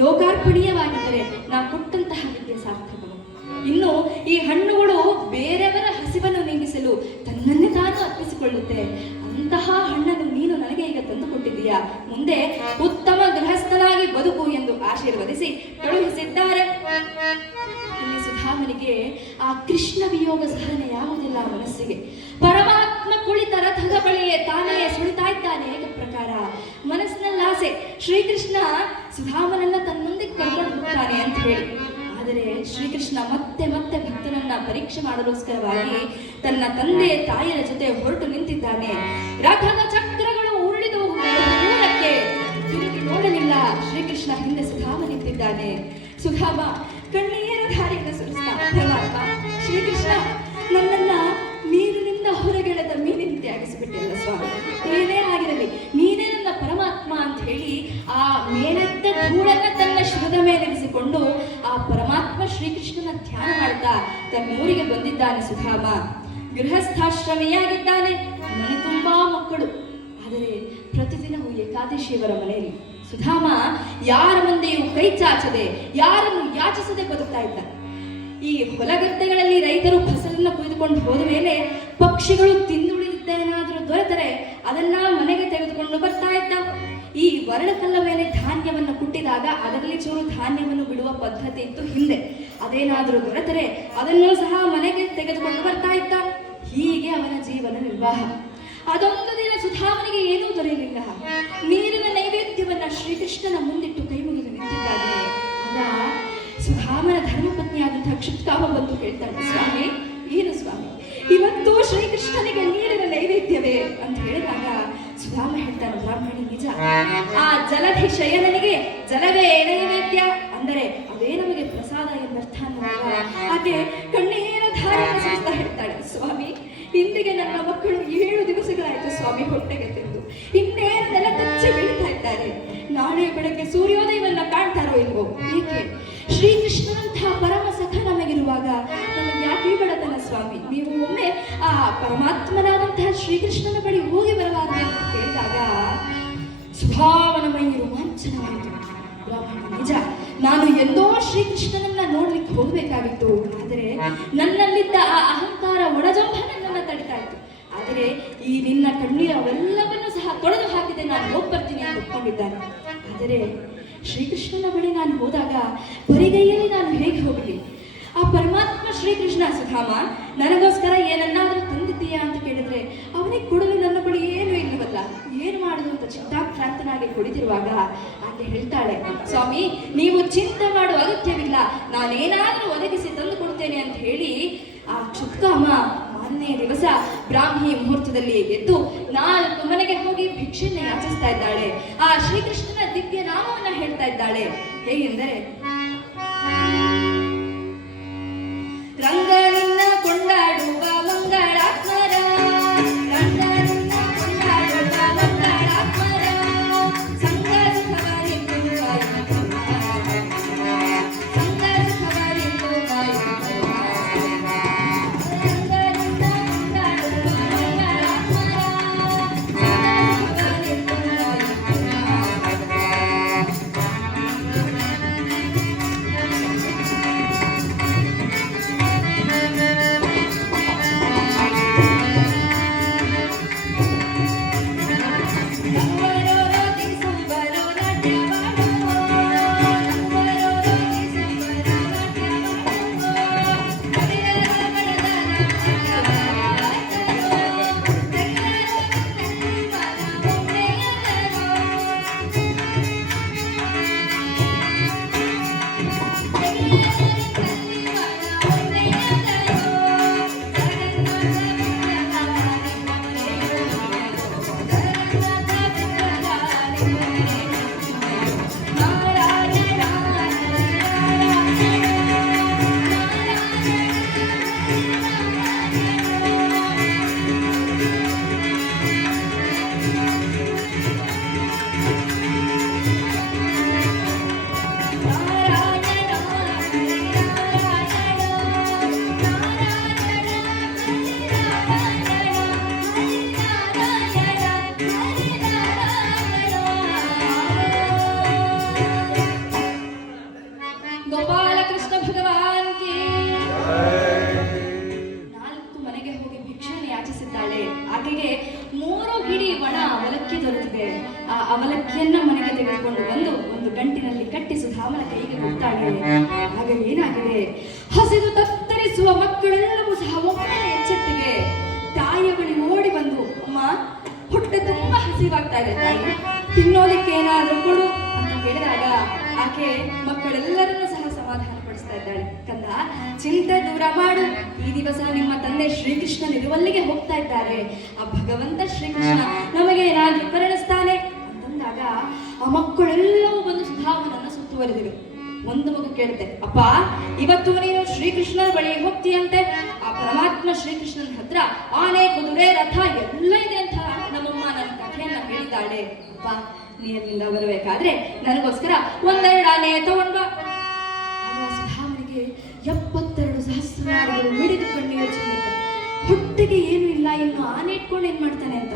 ಲೋಕಾರ್ಪಣೀಯವಾಗಿದ್ದರೆ ನಾ ಕೊಟ್ಟಂತಹ ವಿದ್ಯೆ ಸಾರ್ಥಕವು. ಇನ್ನು ಈ ಹಣ್ಣುಗಳು ಬೇರೆಯವರ ಹಸಿವನ್ನು ನೀಗಿಸಲು ತನ್ನನ್ನೇ ತಾನು ಅರ್ಪಿಸಿಕೊಳ್ಳುತ್ತೆ. ಅಂತಹ ಹಣ್ಣನ್ನು ನೀನು ನನಗೆ ಈಗ ತಂದುಕೊಟ್ಟಿದ್ದೀಯಾ. ಮುಂದೆ ಉತ್ತಮ ಗೃಹಸ್ಥನಾಗಿ ಬದುಕು ಎಂದು ಆಶೀರ್ವದಿಸಿ ಕಳುಹಿಸಿದ್ದಾರೆ. ಇಲ್ಲಿ ಸುಧಾಮನಿಗೆ ಆ ಕೃಷ್ಣ ವಿಯೋಗ ಸಹನೆಯಾಗುವುದಿಲ್ಲ ಮನಸ್ಸಿಗೆ. ಪರಮಾತ್ಮ ಕುಳಿತ ರಥದ ಬಳಿಯೇ ತಾನೇ ಸುಳಿತಾ ಇದ್ದಾನೆ. ಏಕ ಪ್ರಕಾರ ಮನಸ್ಸಿನಲ್ಲಿ ಆಸೆ, ಶ್ರೀಕೃಷ್ಣ ಸುಧಾಮನನ್ನ ತನ್ನೊಂದಿಗೆ ಕರ್ಕೊಂಡು ಹೋಗ್ತಾನೆ ಅಂತ ಹೇಳಿ. ಆದರೆ ಶ್ರೀಕೃಷ್ಣ ಮತ್ತೆ ಮತ್ತೆ ಭಕ್ತನನ್ನ ಪರೀಕ್ಷೆ ಮಾಡಲೋಸ್ಕರವಾಗಿ ತನ್ನ ತಂದೆ ತಾಯಿಯ ಜೊತೆ ಹೊರಟು ನಿಂತಿದ್ದಾನೆ. ರಥದ ಚಕ್ರಗಳು ಉರುಳಿದು ದೂರಕ್ಕೆ ತಿರುಗಿ ನೋಡಲಿಲ್ಲ. ಶ್ರೀಕೃಷ್ಣ ಹಿಂದೆ ಸುಧಾಮ ನಿಂತಿದ್ದಾನೆ. ಸುಧಾಮ ಕಣ್ಣೀರ ಧಾರೆಯನ್ನು ಸುರಿಸ್ತಾ, ಪರಮಾತ್ಮ ಶ್ರೀಕೃಷ್ಣ, ನನ್ನನ್ನ ನೀರಿನಿಂದ ಹೊರಗೆಳೆದ ಮೀನಿನಂತೆ ಆಗಿಸಿಬಿಟ್ಟಿಲ್ಲ ಸ್ವಾಮಿ. ಏನೇ ಆಗಿರಲಿ, ನೀನೇ ನನ್ನ ಪರಮಾತ್ಮ ಅಂತ ಹೇಳಿ ಆ ಮೇಲೆದ್ದ ಧೂಳನ್ನ ತನ್ನ ಶಿರದ ಮೇಲೆರಿಸಿಕೊಂಡು ಆ ಪರಮಾತ್ಮ ಶ್ರೀಕೃಷ್ಣನ ಧ್ಯಾನ ಮಾಡ್ತಾ ತನ್ನೂರಿಗೆ ಬಂದಿದ್ದಾನೆ ಸುಧಾಮ. ಗೃಹಸ್ಥಾಶ್ರಮಿಯಾಗಿದ್ದಾನೆ. ಮನೆ ತುಂಬಾ ಮಕ್ಕಳು. ಆದರೆ ಪ್ರತಿದಿನವೂ ಏಕಾದಶಿಯವರ ಮನೆಯಲ್ಲಿ ಸುಧಾಮ ಯಾರ ಮುಂದೆಯೂ ಕೈ ಚಾಚದೆ, ಯಾರನ್ನು ಯಾಚಿಸದೆ ಬದುಕ್ತಾ ಇದ್ದ. ಈ ಹೊಲಗದ್ದೆಗಳಲ್ಲಿ ರೈತರು ಫಸಲನ್ನ ಕೊಯ್ದುಕೊಂಡು ಹೋದ ಮೇಲೆ ಪಕ್ಷಿಗಳು ತಿಂದುಳಿದ್ದೇನಾದರೂ ದೊರೆತರೆ ಅದನ್ನ ಮನೆಗೆ ತೆಗೆದುಕೊಂಡು ಬರ್ತಾ ಇದ್ದ. ಈ ವರ್ಣಕಲ್ಲ ಮೇಲೆ ಧಾನ್ಯವನ್ನು ಕುಟ್ಟಿದಾಗ ಅದರಲ್ಲಿ ಚೂರು ಧಾನ್ಯವನ್ನು ಬಿಡುವ ಪದ್ಧತಿ ಇತ್ತು ಹಿಂದೆ. ಅದೇನಾದರೂ ದೊರೆತರೆ ಅದನ್ನು ಸಹ ಮನೆಗೆ ತೆಗೆದುಕೊಂಡು ಬರ್ತಾ ಇದ್ದ. ಹೀಗೆ ಅವನ ಜೀವನ ನಿರ್ವಾಹ. ಅದೊಂದು ದಿನ ಸುಧಾಮನಿಗೆ ಏನೂ ದೊರೆಯಲಿಲ್ಲ. ನೀರಿನ ನೈವೇದ್ಯವನ್ನ ಶ್ರೀಕೃಷ್ಣನ ಮುಂದಿಟ್ಟು ಕೈ ಮುಗಿದು ನಿಂತಿದ್ದಾನೆ. ಆಗ ಸುಧಾಮನ ಧರ್ಮಪತ್ನಿಯಾದಂತಹ ಕ್ಷುತ್ಕಾಮ ಬಂದು ಹೇಳ್ತಾಳೆ, ಸ್ವಾಮಿ, ಏನು ಸ್ವಾಮಿ, ಇವತ್ತು ಶ್ರೀಕೃಷ್ಣನಿಗೆ ನೀರಿನ ನೈವೇದ್ಯವೇ ಅಂತ ಹೇಳಿದಾಗ ಸುಧಾಮ ಹೇಳ್ತಾನೆ, ಬ್ರಾಹ್ಮಣಿ ನಿಜ, ಆ ಜಲಧಿ ಶಯನನಿಗೆ ಜಲವೇ ನೈವೇದ್ಯ ಅಂದರೆ ಅದೇ ನಮಗೆ ಪ್ರಸಾದ ಎಂದರ್ಥ ಅನ್ನುವಾಗ ಆಕೆ ಕಣ್ಣೀರ ಧಾರೆ ಸುರಿಸ್ತಾ ಹೇಳ್ತಾಳೆ, ಸ್ವಾಮಿ, ಇಂದಿಗೆ ನನ್ನ ಮಕ್ಕಳು 7 ದಿವಸಗಳಾಯ್ತು ಸ್ವಾಮಿ ಹೊಟ್ಟೆಗೆ ತಿಂದು, ಇನ್ನೇನೆಲ್ಲ ಕಚ್ಚಿ ಬೆಳೀತಾ ಇದ್ದಾರೆ. ನಾಳೆ ಬೆಳಗ್ಗೆ ಸೂರ್ಯೋದಯವನ್ನ ಕಾಣ್ತಾರೋ ಇಲ್ವೋ? ಏಕೆ ಶ್ರೀಕೃಷ್ಣನಂತಹ ಪರಮ ಸಖ ನಮಗಿರುವಾಗ ನಮಗೆ ಯಾಕೆ ಬಡತನ ಸ್ವಾಮಿ? ನೀವು ಒಮ್ಮೆ ಆ ಪರಮಾತ್ಮನಾದಂತಹ ಶ್ರೀಕೃಷ್ಣನ ಬಳಿ ಹೋಗಿ ಬರಬಾರದು ಅಂತ ಕೇಳಿದಾಗ ಸುಧಾಮನ ಮೈ ರೋಮಾಂಚನವಾಯಿತು. ಬ್ರಾಹ್ಮಣ ನಿಜ, ನಾನು ಎಂದೋ ಶ್ರೀಕೃಷ್ಣನನ್ನ ನೋಡ್ಲಿಕ್ಕೆ ಹೋಗ್ಬೇಕಾಗಿತ್ತು. ಆದರೆ ನನ್ನಲ್ಲಿದ್ದ ಆ ಅಹಂಕಾರ ಒಳಜಂಭ ನನ್ನನ್ನ ತಡಿತಾ ಇತ್ತು. ಆದರೆ ಈ ನಿನ್ನ ಕಣ್ಣೀರವೆಲ್ಲವನ್ನೂ ಸಹ ತೊಳೆದು ಹಾಕಿದೆ, ನಾನು ಹೋಗಿ ಬರ್ತೀನಿ ಅಂತ ಒಪ್ಕೊಂಡಿದ್ದಾನೆ. ಆದರೆ ಶ್ರೀಕೃಷ್ಣನ ಬಳಿ ನಾನು ಹೋದಾಗ ಬರಿಗೈಯಲ್ಲಿ ನಾನು ಹೇಗೆ ಹೋಗಲಿ? ಆ ಪರಮಾತ್ಮ ಶ್ರೀಕೃಷ್ಣ, ಸುಧಾಮ, ನನಗೋಸ್ಕರ ಏನನ್ನಾದ್ರೂ ತಂದಿದ್ದೀಯಾ ಅಂತ ಕೇಳಿದ್ರೆ ಅವನಿಗೆ ಕೊಡಲು ನನ್ನ ಬಳಿ ಏನು ಇಲ್ಲವಲ್ಲ, ಏನು ಮಾಡುದು ಅಂತ ಚಿಂತಾಕ್ರಾಂತನಾಗಿ ಕುಳಿತಿರುವಾಗ ಆಕೆ ಹೇಳ್ತಾಳೆ, ಸ್ವಾಮಿ, ನೀವು ಚಿಂತೆ ಮಾಡುವ ಅಗತ್ಯವಿಲ್ಲ, ನಾನೇನಾದ್ರೂ ಒದಗಿಸಿ ತಂದು ಕೊಡ್ತೇನೆ ಅಂತ ಹೇಳಿ ಆ ಕ್ಷುತ್ಕಾಮ ಮಾರನೇ ದಿವಸ ಬ್ರಾಹ್ಮಿ ಮುಹೂರ್ತದಲ್ಲಿ ಎದ್ದು 4 ಮನೆಗೆ ಹೋಗಿ ಭಿಕ್ಷೆಯನ್ನ ಯಾಚಿಸ್ತಾ ಇದ್ದಾಳೆ. ಆ ಶ್ರೀಕೃಷ್ಣನ ದಿವ್ಯ ನಾಮವನ್ನ ಹೇಳ್ತಾ ಇದ್ದಾಳೆ. ಹೇಗೆಂದರೆ, ರಂಗನಿನ್ನ ಕೊಂಡಾಡುವ ಮಂಗಳಾತ್ಮರ, ರಂಗನಿನ್ನ ಕೊಂಡಾಡುವ ಮಂಗಳಾತ್ಮರ, ಸಂಗ ಸುಖವರಿದ್ದು ಕಾಯುವ, ಸಂಗ ಸುಖವರಿದ್ದು ಕಾಯುವ, ರಂಗನಿನ್ನ ಕೊಂಡಾಡುವ ಮಂಗಳಾತ್ಮರ, ಸಂಗ ಸುಖವರಿದ್ದು ಅವಲಕ್ಕಿಯನ್ನ ಮನೆಗೆ ತೆಗೆದುಕೊಂಡು ಬಂದು ಒಂದು ಗಂಟಿನಲ್ಲಿ ಕಟ್ಟಿ ಸುಧಾಮನ ಕೈಗೆ ಕೊಡ್ತಾಳೆ. ಆಗ ಏನಾಗಿದೆ, ಹಸಿದು ತತ್ತರಿಸುವ ಮಕ್ಕಳೆಲ್ಲವೂ ಸಹ ಒಮ್ಮೆ ಎಚ್ಚೆತ್ತಿಗೆ ತಾಯಿಯ ಬಳಿ ಓಡಿ ಬಂದು, ಅಮ್ಮ, ಹೊಟ್ಟೆ ತುಂಬಾ ಹಸಿವಾಗ್ತಾ ಇದೆ ತಾಯಿ, ತಿನ್ನೋದಕ್ಕೆ ಏನಾದ್ರೂ ಕೊಡು ಅಂತ ಕೇಳಿದಾಗ ಆಕೆ ಮಕ್ಕಳೆಲ್ಲರನ್ನೂ ಸಹ ಸಮಾಧಾನ ಪಡಿಸ್ತಾ ಇದ್ದಾಳೆ. ಕಂದ, ಚಿಂತೆ ದೂರ ಮಾಡು, ಈ ದಿವಸ ನಿಮ್ಮ ತಂದೆ ಶ್ರೀಕೃಷ್ಣನ್ ಇರುವಲ್ಲಿಗೆ ಹೋಗ್ತಾ ಇದ್ದಾರೆ, ಆ ಭಗವಂತ ಶ್ರೀಕೃಷ್ಣ ನಮಗೆ ಏನಾದ್ರೂ ಕರುಣಿಸ್ತಾನೆ ಅಂತಂದಾಗ ಆ ಮಕ್ಕಳೆಲ್ಲವೂ ಬಂದು ಸುಧಾಮನನ್ನ ಸುತ್ತುವರೆದಿವೆ. ಒಂದು ಮಗು ಕೇಳುತ್ತೆ, ಅಪ್ಪ, ಇವತ್ತು ನೀನು ಶ್ರೀಕೃಷ್ಣನ ಬಳಿ ಹೋಗ್ತೀಯಂತೆ, ಆ ಪರಮಾತ್ಮ ಶ್ರೀಕೃಷ್ಣನ ಹತ್ರ ಆನೆ, ಕುದುರೆ, ರಥ ಎಲ್ಲ ಇದೆ ಅಂತ ನಮ್ಮಮ್ಮ ನನ್ನ ಕಥೆಯನ್ನ ಹೇಳಿದ್ದಾಳೆ. ಅಪ್ಪ, ನೀರಿನಿಂದ ಬರಬೇಕಾದ್ರೆ ನನಗೋಸ್ಕರ 1-2 ಆನೆ ತಗೊಂಡ್ ಬಾ. ಆಗ ಸುಧಾಮನಿಗೆ 72 ಸಹಸ್ರಾರು ಮಿಡಿದು ಕಣ್ಣೀರು ಚೆಲ್ಲುತ್ತೆ. ಹೊಟ್ಟೆಗೆ ಏನು ಇಲ್ಲ, ಇನ್ನು ಆನೆ ಇಟ್ಕೊಂಡು ಏನ್ ಮಾಡ್ತಾನೆ ಅಂತ.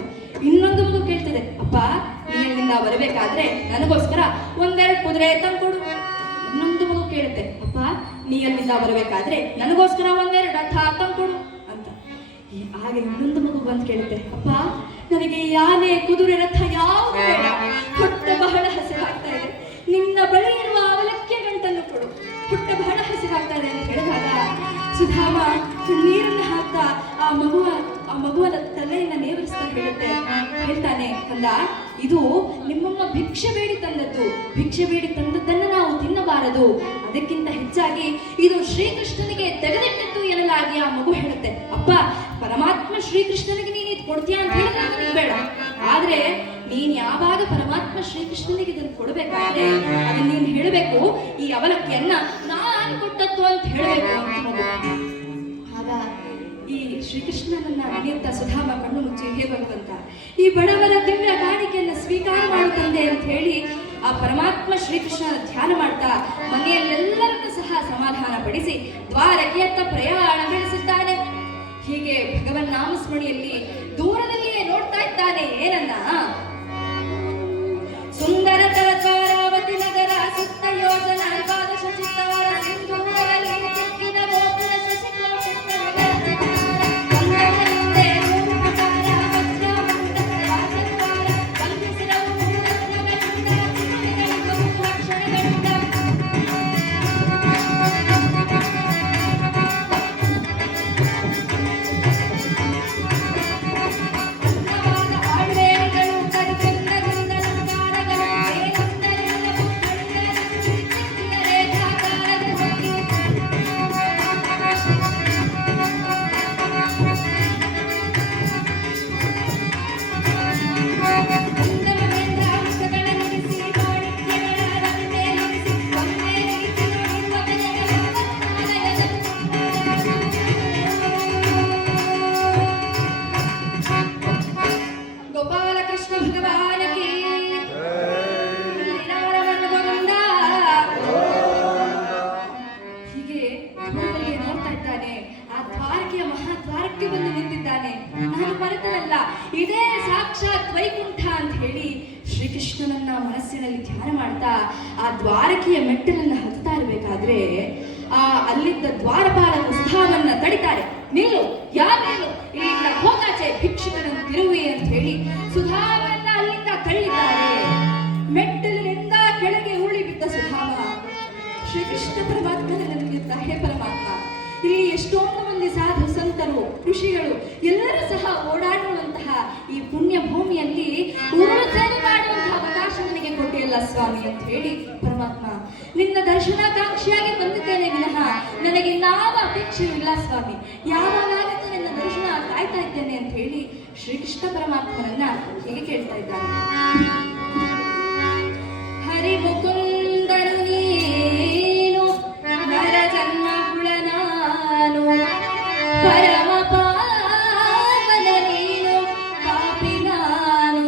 ಇನ್ನೊಂದು ಮಗು ಕೇಳ್ತದೆ, ಅಪ್ಪ, ನೀರಿನಿಂದ ಬರಬೇಕಾದ್ರೆ ನನಗೋಸ್ಕರ 1-2 ಕುದುರೆ ತಂದ್ಕೊಡು. ಇನ್ನೊಂದು ಮಗು ಕೇಳುತ್ತೆ, ಅಪ್ಪ, ನೀ ಅಲ್ಲಿಂದ ಬರಬೇಕಾದ್ರೆ ನನಗೋಸ್ಕರ ಒಂದೆರಡು ರಥ ತಂದ್ಕೊಡು ಅಂತ. ಹಾಗೆ ಇನ್ನೊಂದು ಮಗು ಬಂದು ಕೇಳುತ್ತೆ, ಅಪ್ಪ ನನಗೆ ಯಾನೆ ಕುದುರೆ ರಥ ಯಾವುದು ಬೇಡ, ಹೊಟ್ಟೆ ಬಹಳ ಹಸಿರಾಗ್ತಾ ಇದೆ, ನಿನ್ನ ಬಳಿ ಇರುವ ಅವಲಕ್ಕಿಯ ಗಂಟನ್ನು ಕೊಡು, ಹೊಟ್ಟೆ ಬಹಳ ಹಸಿರಾಗ್ತಾ ಇದೆ ಅಂತ ಹೇಳಿದಾಗ ಸುಧಾಮ ನೀರನ್ನು ಹಾಕ್ತಾ ಆ ಮಗುವನ ತಲೆಯನ್ನ ನೇವರಿಸ್ತಾ ಹೇಳ್ತಾನೆ, ಅಂದ ಇದು ನಿಮ್ಮಮ್ಮ ಭಿಕ್ಷೆ ಬೇಡಿ ತಂದದ್ದು, ಭಿಕ್ಷೆ ಬೇಡಿ ತಂದದ್ದನ್ನು ನಾವು ತಿನ್ನಬಾರದು, ಅದಕ್ಕಿಂತ ಹೆಚ್ಚಾಗಿ ಇದು ಶ್ರೀಕೃಷ್ಣನಿಗೆ ತೆಗೆದಿಟ್ಟದ್ದು ಎನ್ನಲಾಗಿ ಆ ಮಗು ಹೇಳುತ್ತೆ, ಅಪ್ಪ ಪರಮಾತ್ಮ ಶ್ರೀಕೃಷ್ಣನಿಗೆ ನೀನು ಇದು ಕೊಡ್ತೀಯಾ ಅಂತ ಹೇಳಿದ್ರೆ ನನಗೆ ಬೇಡ, ಆದ್ರೆ ನೀನ್ ಯಾವಾಗ ಪರಮಾತ್ಮ ಶ್ರೀಕೃಷ್ಣನಿಗೆ ಇದನ್ನು ಕೊಡ್ಬೇಕಾದ್ರೆ ಅದನ್ನ ನೀನ್ ಹೇಳಬೇಕು, ಈ ಅವಲಕ್ಕಿಯನ್ನ ನಾನು ಕೊಟ್ಟದ್ದು ಅಂತ ಹೇಳಬೇಕು ಅಂತ ಮಗು. ಆಗ ಈ ಶ್ರೀಕೃಷ್ಣನನ್ನ ನಡೆಯುತ್ತಾ ಸುಧಾಮ ಕಣ್ಣು ಮುಚ್ಚಿ ಹೇ ಭಗವಂತ, ಈ ಬಡವರ ದಿವ್ಯ ಕಾಣಿಕೆಯನ್ನು ಸ್ವೀಕಾರ ಮಾಡುತ್ತಂದೆ ಅಂತ ಹೇಳಿ ಆ ಪರಮಾತ್ಮ ಶ್ರೀಕೃಷ್ಣನ ಧ್ಯಾನ ಮಾಡ್ತಾ ಮನೆಯಲ್ಲೆಲ್ಲರನ್ನೂ ಸಹ ಸಮಾಧಾನ ಪಡಿಸಿ ದ್ವಾರಕೆಯತ್ತ ಪ್ರಯಾಣ ಬೆಳೆಸುತ್ತಾನೆ. ಹೀಗೆ ಭಗವನ್ ನಾಮಸ್ಮರಣೆಯಲ್ಲಿ ದೂರದಲ್ಲಿಯೇ ನೋಡ್ತಾ ಇದ್ದಾನೆ ಏನನ್ನ, ಸುಂದರ ದ್ವಾರಾವತಿ ನಗರ ಸುತ್ತ ಯೋಜನ ದ್ವಾದಶ ಚಿತ್ತಾರ ಸಿಂಧೂರದಲ್ಲಿ ಕೆಕ್ಕಿದ ಗೋಪುರ ಇದೇ ಸಾಕ್ಷಾತ್ ವೈಕುಂಠ ಅಂತ ಹೇಳಿ ಶ್ರೀಕೃಷ್ಣನನ್ನ ಮನಸ್ಸಿನಲ್ಲಿ ಧ್ಯಾನ ಮಾಡ್ತಾ ಆ ದ್ವಾರಕೆಯ ಮೆಟ್ಟಲನ್ನ ಹತ್ತಾ ಇರಬೇಕಾದ್ರೆ ಅಲ್ಲಿದ್ದ ದ್ವಾರಪಾಲಕರು ಸುಧಾಮನ್ನ ತಡಿತಾರೆ, ನಿಲ್ಲು, ಯಾರೇನು ಇಲ್ಲಿಂದ ಹೋಗಾಚೆ, ಭಿಕ್ಷುಕರನ್ನು ತಿರುವಿ ಅಂತ ಹೇಳಿ ಸುಧಾಮನ್ನ ಅಲ್ಲಿಂದ ತಳ್ಳಿದ್ದಾರೆ. ಮೆಟ್ಟಲಿನಿಂದ ಕೆಳಗೆ ಉರುಳಿ ಬಿದ್ದ ಸುಧಾಮ ಶ್ರೀಕೃಷ್ಣ ಪರಮಾತ್ಮನಿಂದ, ಹೇ ಪರಮಾತ್ಮ, ಇಲ್ಲಿ ಎಷ್ಟೊಂದು ಮಂದಿ ಸಾಧು ಸಂತರು ಋಷಿಗಳು ಎಲ್ಲರೂ ಸಹ ಓಡಾಡುವಂತಹ ಈ ಪುಣ್ಯ ಭೂಮಿಯಲ್ಲಿ ಉರುಳು ಸೇವೆ ಮಾಡುವಂತಹ ಅವಕಾಶ ನನಗೆ ಕೊಟ್ಟಿಲ್ಲ ಸ್ವಾಮಿ ಅಂತ ಹೇಳಿ ಪರಮಾತ್ಮ, ನಿನ್ನ ದರ್ಶನಾಕಾಂಕ್ಷಿಯಾಗಿ ಬಂದಿದ್ದೇನೆ ವಿನಃ ನನಗೆ ಯಾವ ಅಪೇಕ್ಷೆಯೂ ಇಲ್ಲ ಸ್ವಾಮಿ, ಯಾವಾಗಲೂ ನಿನ್ನ ದರ್ಶನ ಕಾಯ್ತಾ ಇದ್ದೇನೆ ಅಂತ ಹೇಳಿ ಶ್ರೀಕೃಷ್ಣ ಪರಮಾತ್ಮನನ್ನ ಹೀಗೆ ಕೇಳ್ತಾ ಇದ್ದಾರೆ. ಹರಿ ಮುಕುಂದನು ನೀನು ನರ ಜನ್ಮ ಪರಮ ಪಾವನ ನೀನು ಪಾಪಿ ನಾನು,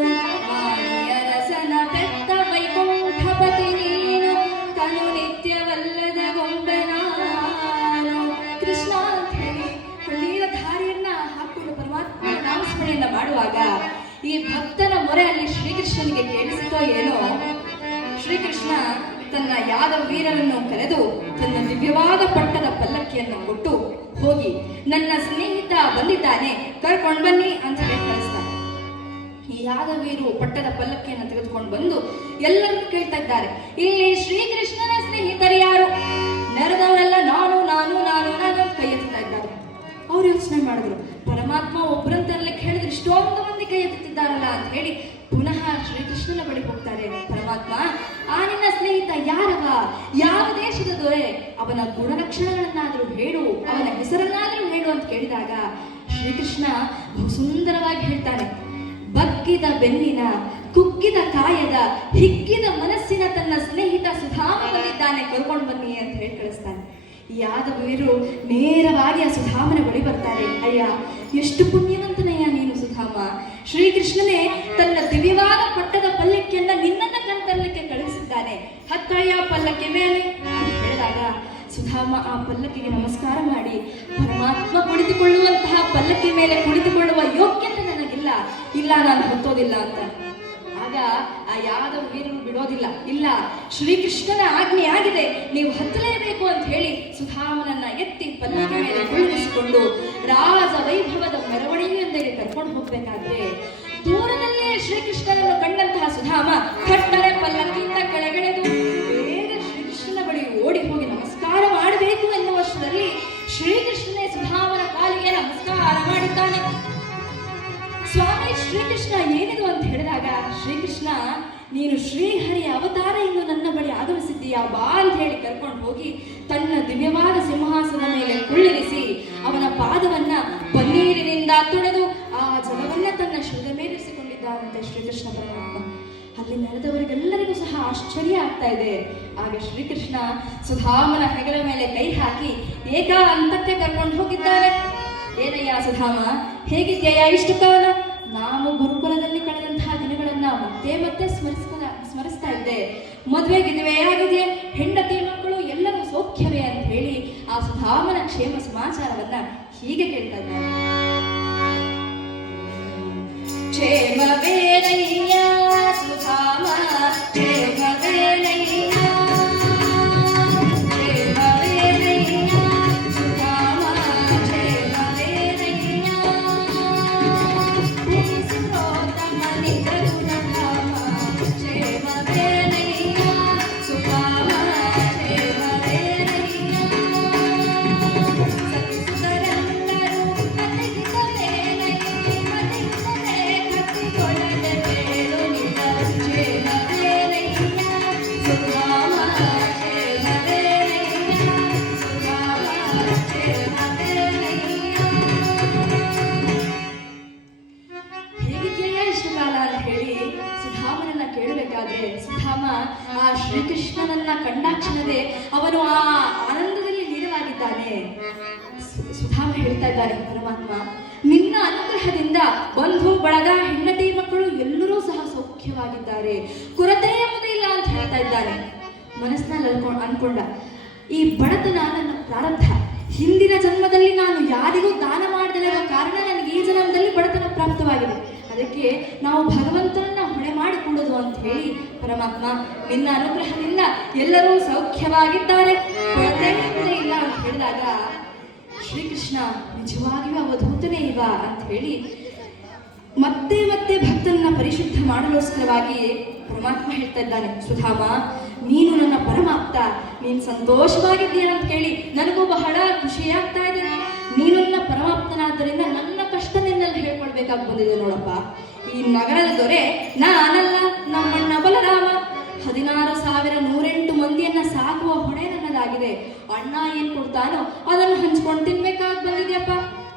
ಮಾಣಿಯರಸನ ಪೆತ್ತ ವೈಕುಂಠಪತಿ ನೀನು, ತನು ನಿತ್ಯವಲ್ಲದ ಗೊಂಬೆ ನಾನು. ಕೃಷ್ಣ ಅಂತ ಹೇಳಿ ಕಣ್ಣೀರ ಧಾರಿಯನ್ನ ಹಾಕೊಂಡು ಪರಮಾತ್ಮ ನಾಮಸ್ಮರಣೆಯನ್ನ ಮಾಡುವಾಗ ಈ ಭಕ್ತನ ಮೊರೆ ಅಲ್ಲಿ ಶ್ರೀಕೃಷ್ಣನಿಗೆ ಕೇಳಿಸಿತೋ ಏನೋ, ಶ್ರೀಕೃಷ್ಣ ತನ್ನ ಯಾದವ ವೀರರನ್ನು ಕರೆದು ತನ್ನ ದಿವ್ಯವಾದ ಪಟ್ಟದ ಪಲ್ಲಕ್ಕಿಯನ್ನು ಕೊಟ್ಟು, ಹೋಗಿ ನನ್ನ ಸ್ನೇಹಿತ ಬಂದಿದ್ದಾನೆ ಕರ್ಕೊಂಡು ಬನ್ನಿ ಅಂತ ಹೇಳಿ ಕಳಿಸ್ತಾರೆ. ಈ ಯಾದವೀರು ಪಟ್ಟದ ಪಲ್ಲಕ್ಕಿಯನ್ನು ತೆಗೆದುಕೊಂಡು ಬಂದು ಎಲ್ಲರೂ ಕೇಳ್ತಾ ಇದ್ದಾರೆ, ಇಲ್ಲಿ ಶ್ರೀಕೃಷ್ಣನ ಸ್ನೇಹಿತರು ಯಾರು? ನೆರೆದವರೆಲ್ಲ ನಾನು ನಾನು ನಾನು ನಾನು ಅಂತ ಕೈ ಎತ್ತಾ ಇದ್ದಾರೆ. ಅವ್ರು ಯೋಚನೆ ಮಾಡಿದ್ರು, ಪರಮಾತ್ಮ ಒಬ್ಬರಂತರಲ್ಲೇ ಕೇಳಿದ್ರೆ ಇಷ್ಟೊಂದು ಮಂದಿ ಕೈ ಎತ್ತುತ್ತಿದ್ದಾರಲ್ಲ ಅಂತ ಹೇಳಿ ಪುನಃ ಶ್ರೀಕೃಷ್ಣನ ಬಳಿ ಹೋಗ್ತಾರೆ. ಪರಮಾತ್ಮ, ಆ ನಿನ್ನ ಸ್ನೇಹಿತ ಯಾರವ, ಯಾವ ದೇಶದ ದೊರೆ, ಅವನ ಗುಣಲಕ್ಷಣಗಳನ್ನಾದರೂ ಹೇಳು, ಅವನ ಹೆಸರನ್ನಾದರೂ ಹೇಳು ಅಂತ ಕೇಳಿದಾಗ ಶ್ರೀಕೃಷ್ಣ ಬಹು ಸುಂದರವಾಗಿ ಹೇಳ್ತಾನೆ, ಬಗ್ಗಿದ ಬೆನ್ನಿನ, ಕುಗ್ಗಿದ ಕಾಯದ, ಹಿಗ್ಗಿದ ಮನಸ್ಸಿನ ತನ್ನ ಸ್ನೇಹಿತ ಸುಧಾಮ ಬಂದಿದ್ದಾನೆ, ಕರ್ಕೊಂಡು ಬನ್ನಿ ಅಂತ ಹೇಳಿ ಕಳಿಸ್ತಾನೆ. ಯಾದವೀರು ನೇರವಾಗಿ ಆ ಸುಧಾಮನ ಬಳಿ ಬರ್ತಾರೆ. ಅಯ್ಯ, ಎಷ್ಟು ಪುಣ್ಯವಂತನಯ್ಯ ನೀನು ಸುಧಾಮ, ಶ್ರೀಕೃಷ್ಣನೇ ತನ್ನ ದಿವ್ಯವಾದ ಪಟ್ಟದ ಪಲ್ಲಕ್ಕಿಯನ್ನ ನಿನ್ನನ್ನ ಕಣ್ತರಲಿಕ್ಕೆ ಕಳಿಸಿದ್ದಾನೆ, ಹತ್ತಯ್ಯ ಪಲ್ಲಕ್ಕಿ ಮೇಲೆ ಅಂತ ಹೇಳಿದಾಗ ಸುಧಾಮ ಆ ಪಲ್ಲಕ್ಕಿಗೆ ನಮಸ್ಕಾರ ಮಾಡಿ, ಪರಮಾತ್ಮ ಕುಳಿತುಕೊಳ್ಳುವಂತಹ ಪಲ್ಲಕ್ಕಿ ಮೇಲೆ ಕುಳಿತುಕೊಳ್ಳುವ ಯೋಗ್ಯತೆ ನನಗಿಲ್ಲ, ಇಲ್ಲ ನಾನು ಹೊತ್ತೋದಿಲ್ಲ ಅಂತ. ಆಗ ಆ ಯಾದವ ವೀರನು ಬಿಡೋದಿಲ್ಲ. ಇಲ್ಲ, ಶ್ರೀಕೃಷ್ಣನ ಆಜ್ಞೆ ಆಗಿದೆ, ನೀವು ಹತ್ತಲೇಬೇಕು ಅಂತ ಹೇಳಿ ಸುಧಾಮನನ್ನ ಎತ್ತಿ ಪಲ್ಲಕ್ಕಿ ಮೇಲೆ ಕುಳ್ಳಿರಿಸಿಕೊಂಡು ರಾಜ ವೈಭವದ ಮೆರವಣಿಗೆಯೊಂದಿಗೆ ಕರ್ಕೊಂಡು ಹೋಗ್ಬೇಕಾದ್ರೆ ದೂರದಲ್ಲೇ ಶ್ರೀಕೃಷ್ಣನನ್ನು ಕಂಡಂತಹ ಸುಧಾಮ ಥಟ್ಟನೆ ಪಲ್ಲಕ್ಕಿಯಿಂದ ಕೆಳಗಿಳಿದು ಬೇಗ ಶ್ರೀಕೃಷ್ಣನ ಬಳಿ ಓಡಿ ಹೋಗಿ ನಮಸ್ಕಾರ ಮಾಡಬೇಕು ಎನ್ನುವಷ್ಟರಲ್ಲಿ ಶ್ರೀಕೃಷ್ಣನೇ ಸುಧಾಮನ ಕಾಲಿಗೆ ನಮಸ್ಕಾರ ಮಾಡಿದ್ದಾನೆ. ಸ್ವಾಮಿ ಶ್ರೀಕೃಷ್ಣ ಏನಿದು ಅಂತ ಹೇಳಿದಾಗ ಶ್ರೀಕೃಷ್ಣ, ನೀನು ಶ್ರೀಹರಿಯ ಅವತಾರ ಎಂದು ನನ್ನ ಬಳಿ ಆಗಮಿಸಿದ್ದೀಯಾ, ಬಾ ಅಂತ ಹೇಳಿ ಕರ್ಕೊಂಡು ಹೋಗಿ ತನ್ನ ದಿವ್ಯವಾದ ಸಿಂಹಾಸನದ ಮೇಲೆ ಕುಳ್ಳಿರಿಸಿ ಅವನ ಪಾದವನ್ನ ಪನ್ನೀರಿನಿಂದ ತೊಳೆದು ಆ ಜಲವನ್ನ ತನ್ನ ಶಿರದ ಮೇಲಿರಿಸಿಕೊಂಡಿದ್ದಾನಂತೆ ಶ್ರೀಕೃಷ್ಣ ಪರಮಾತ್ಮ. ಅಲ್ಲಿ ನೆರೆದವರಿಗೆಲ್ಲರಿಗೂ ಸಹ ಆಶ್ಚರ್ಯ ಆಗ್ತಾ ಇದೆ. ಆಗ ಶ್ರೀಕೃಷ್ಣ ಸುಧಾಮನ ಹೆಗಲ ಮೇಲೆ ಕೈ ಹಾಕಿ ಏಕಾಂತಕ್ಕೆ ಕರ್ಕೊಂಡು ಹೋಗಿದ್ದಾರೆ. ಏನಯ್ಯ ಸುಧಾಮ, ಹೇಗಿದ್ಯಾ ಇಷ್ಟು ಕಾಲ? ನಾವು ಗುರುಕುಲದಲ್ಲಿ ಕಳೆದಂತಹ ದಿನಗಳನ್ನ ಮತ್ತೆ ಮತ್ತೆ ಸ್ಮರಿಸ್ತಾ ಇದ್ದೆ. ಮದುವೆ ಗಿದುವೆ ಆಗಿದೆ, ಹೆಂಡತಿ ಮಕ್ಕಳು ಎಲ್ಲರೂ ಸೌಖ್ಯವೇ ಅಂತ ಹೇಳಿ ಆ ಸುಧಾಮನ ಕ್ಷೇಮ ಸಮಾಚಾರವನ್ನ ಹೀಗೆ ಕೇಳ್ತಾ ಇದ್ದಾರೆ. ಕ್ಷೇಮವೇನಯ್ಯ ಸುಧಾಮ, ಕ್ಷೇಮವೇನಯ್ಯ, ಸುಧಾಮ ಆ ಶ್ರೀಕೃಷ್ಣನನ್ನ ಕಂಡಾಕ್ಷಣವೇ ಅವನು ಆ ಆನಂದದಲ್ಲಿ ಲೀನವಾಗಿದ್ದಾನೆ. ಸುಧಾಮ ಹೇಳ್ತಾ ಇದ್ದಾರೆ, ಪರಮಾತ್ಮ ನಿನ್ನ ಅನುಗ್ರಹದಿಂದ ಬಂಧು ಬಳಗ ಹೆಂಡತಿ ಮಕ್ಕಳು ಎಲ್ಲರೂ ಸಹ ಸೌಖ್ಯವಾಗಿದ್ದಾರೆ, ಕೊರತೆ ಎಂಬುದು ಇಲ್ಲ ಅಂತ ಹೇಳ್ತಾ ಇದ್ದಾನೆ. ಮನಸ್ಸಿನಲ್ಲಿ ಅನ್ಕೊಂಡ, ಈ ಬಡತನ ನನ್ನ ಪ್ರಾರಬ್ಧ, ಹಿಂದಿನ ಜನ್ಮದಲ್ಲಿ ನಾನು ಯಾರಿಗೂ ದಾನ ಮಾಡದಿರೋ ಕಾರಣ ನನಗೆ ಈ ಜನ್ಮದಲ್ಲಿ ಬಡತನ ಪ್ರಾಪ್ತವಾಗಿದೆ. ಅದಕ್ಕೆ ನಾವು ಭಗವಂತನನ್ನ ಹೊಣೆ ಮಾಡಿಕೊಡೋದು ಅಂತ ಹೇಳಿ ಪರಮಾತ್ಮ ನಿನ್ನ ಅನುಗ್ರಹದಿಂದ ಎಲ್ಲರೂ ಸೌಖ್ಯವಾಗಿದ್ದಾರೆ, ಕೊರತೆ ಇಲ್ಲ ಅಂತ ಹೇಳಿದಾಗ ಶ್ರೀಕೃಷ್ಣ ನಿಜವಾಗಿಯೂ ಅವಧೂತನೇ ಇವ ಅಂತ ಹೇಳಿ ಮತ್ತೆ ಮತ್ತೆ ಭಕ್ತನನ್ನ ಪರಿಶುದ್ಧ ಮಾಡಲೋಸ್ಕರವಾಗಿ ಪರಮಾತ್ಮ ಹೇಳ್ತಾ ಇದ್ದಾನೆ, ಸುಧಾಮ ನೀನು ನನ್ನ ಪರಮಾಪ್ತ, ನೀನು ಸಂತೋಷವಾಗಿದ್ದೀಯ ಅಂತ ಕೇಳಿ ನನಗೂ ಬಹಳ ಖುಷಿಯಾಗ್ತಾ ಇದೆ. ನೀನು ನನ್ನ ಪರಮಾಪ್ತನಾದ್ದರಿಂದ ನನ್ನ ಕಷ್ಟ ನಿನ್ನಲ್ಲಿ ಹೇಳ್ಕೊಳ್ಬೇಕಾಗಿ ಬಂದಿದೆ ನೋಡಪ್ಪ. ಈ ನಗರದ ದೊರೆ ನಾನಲ್ಲ, ನಮ್ಮಣ್ಣ ಬಲರಾಮ 16,108 ಮಂದಿಯನ್ನ ಸಾಕುವ ಹೊಣೆ ನನ್ನದಾಗಿದೆ. ಅಣ್ಣ ಏನ್ ಕೊಡ್ತಾನೋ ಅದನ್ನು ಹಂಚ್ಕೊಂಡು ತಿನ್ಬೇಕಾಗಿ ಬಂದಿದ್ಯಪ್ಪ.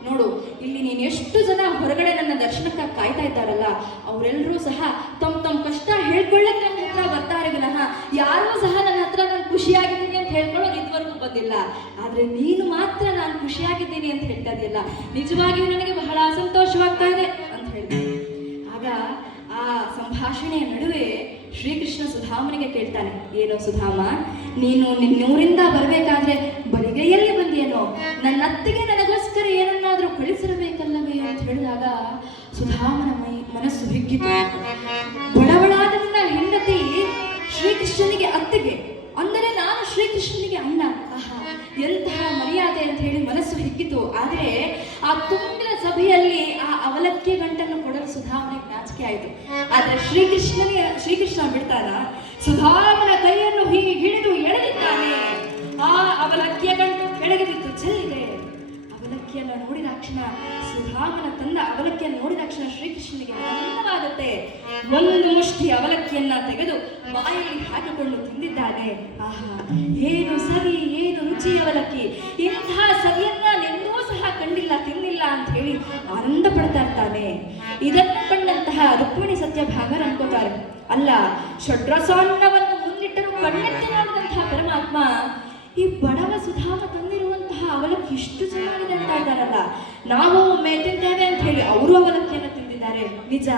ನೋಡು, ಇಲ್ಲಿ ನೀನು ಎಷ್ಟು ಜನ ಹೊರಗಡೆ ನನ್ನ ದರ್ಶನಕ್ಕೆ ಕಾಯ್ತಾ ಇದ್ದಾರಲ್ಲ, ಅವರೆಲ್ಲರೂ ಸಹ ತಮ್ಮ ಕಷ್ಟ ಹೇಳ್ಕೊಳ್ಳಕ್ಕೆ ನನ್ನ ಹತ್ರ ಬರ್ತಾರೆ ವಿನಃ ಯಾರೂ ಸಹ ನನ್ನ ಹತ್ರ ನಾನು ಖುಷಿಯಾಗಿದ್ದೀನಿ ಅಂತ ಹೇಳ್ಕೊಳ್ಳೋದು ಇದುವರೆಗೂ ಬಂದಿಲ್ಲ. ಆದ್ರೆ ನೀನು ಮಾತ್ರ ನಾನು ಖುಷಿಯಾಗಿದ್ದೀನಿ ಅಂತ ಹೇಳ್ತಾ ಇದೆಯಲ್ಲ, ನಿಜವಾಗಿಯೂ ನನಗೆ ಬಹಳ ಸಂತೋಷವಾಗ್ತಾ ಇದೆ ಅಂತ ಹೇಳಿದೆ. ಆಗ ಆ ಸಂಭಾಷಣೆಯ ನಡುವೆ ಶ್ರೀಕೃಷ್ಣ ಸುಧಾಮನಿಗೆ ಕೇಳ್ತಾನೆ, ಏನೋ ಸುಧಾಮ, ನೀನು ನಿನ್ನೂರಿಂದ ಬರಬೇಕಾದ್ರೆ ಬರಿಗೈಯಲ್ಲಿ ಬಂದಿಯೇನೋ, ನನ್ನ ಅತ್ತಿಗೆ ನನಗೋಸ್ಕರ ಏನನ್ನಾದ್ರೂ ಕಳಿಸಿರಬೇಕಲ್ಲವೇ ಅಂತ ಹೇಳಿದಾಗ ಸುಧಾಮನ ಮನಸ್ಸು ಹಿಗ್ಗಿತು. ಬಡವಳಾದ ನನ್ನ ಹೆಂಡತಿ ಶ್ರೀಕೃಷ್ಣನಿಗೆ ಅತ್ತಿಗೆ, ಅಂದರೆ ನಾನು ಶ್ರೀಕೃಷ್ಣನಿಗೆ ಅಣ್ಣ. ಆಹಾ, ಎಂತಹ ಮರ್ಯಾದೆ ಅಂತ ಹೇಳಿ ಮನಸ್ಸು ಹಿಗ್ಗಿತು. ಆದ್ರೆ ಆ ತುಂಬಿದ ಸಭೆಯಲ್ಲಿ ಆ ಅವಲಕ್ಕಿ ಗಂಟನ್ನು ಕೊಡಲು ಸುಧಾಮನಿಗೆ ನಾಚಿಕೆ ಆಯಿತು. ಆದ್ರೆ ಶ್ರೀಕೃಷ್ಣ ಬಿಡ್ತಾನ, ಸುಧಾಮನ ಕೈಯನ್ನು ಹೀಗೆ ಹಿಡಿದು ಎಳೆದಿದ್ದಾನೆ. ಆ ಅವಲಕ್ಕಿಯ ಗಂಟು ಕೆಳಗೆ ಬಿದ್ದು ಚೆಲ್ಲಿದೆ. ಅವಲಕ್ಕಿಯನ್ನು ನೋಡಿದ ಕ್ಷಣ, ಸುಧಾಮನ ತಂದ ಅವಲಕ್ಕಿಯನ್ನು ನೋಡಿದ ಕ್ಷಣ ಶ್ರೀಕೃಷ್ಣನಿಗೆ ಆನಂದವಾಗುತ್ತೆ. ಒಂದು ಮುಷ್ಟಿ ಅವಲಕ್ಕಿಯನ್ನ ತೆಗೆದು ಬಾಯಲ್ಲಿ ಹಾಕಿಕೊಂಡು ತಿಂದಿದ್ದಾನೆ. ಆಹಾ, ಏನು ಸವಿ, ಏನು ರುಚಿ ಅವಲಕ್ಕಿ, ಇಂತಹ ಸವಿಯನ್ನ ಎಂದೂ ಸಹ ಕಂಡಿಲ್ಲ, ತಿನ್ನಿಲ್ಲ ಅಂತ ಹೇಳಿ ಆನಂದ ಪಡ್ತಾ ಇರ್ತಾನೆ. ಇದನ್ನು ಕಂಡಂತಹ ರುಕ್ಮಿಣಿ ಸತ್ಯಭಾಮರು ಅನ್ಕೋತಾರೆ, ಅಲ್ಲ, ಷಡ್ರಸಾನ್ನವನ್ನು ಮುಂದಿಟ್ಟರು ಕಣ್ಣೆತ್ತಿ ನೋಡಿದಂತಹ ಪರಮಾತ್ಮ ಈ ಬಡವ ಸುಧಾಮ ತಂದಿರುವಂತಹ ಅವಲಕ್ಕಿ ಇಷ್ಟು ಚೆನ್ನಾಗಿದೆ ಅಂತ ಇದ್ದಾರಲ್ಲ, ನಾವು ಒಮ್ಮೆ ತಿಂತೇವೆ ಅಂತ ಹೇಳಿ ಅವರು ಅವಲಕ್ಕಿಯನ್ನು ತಿಂದಿದ್ದಾರೆ. ನಿಜ,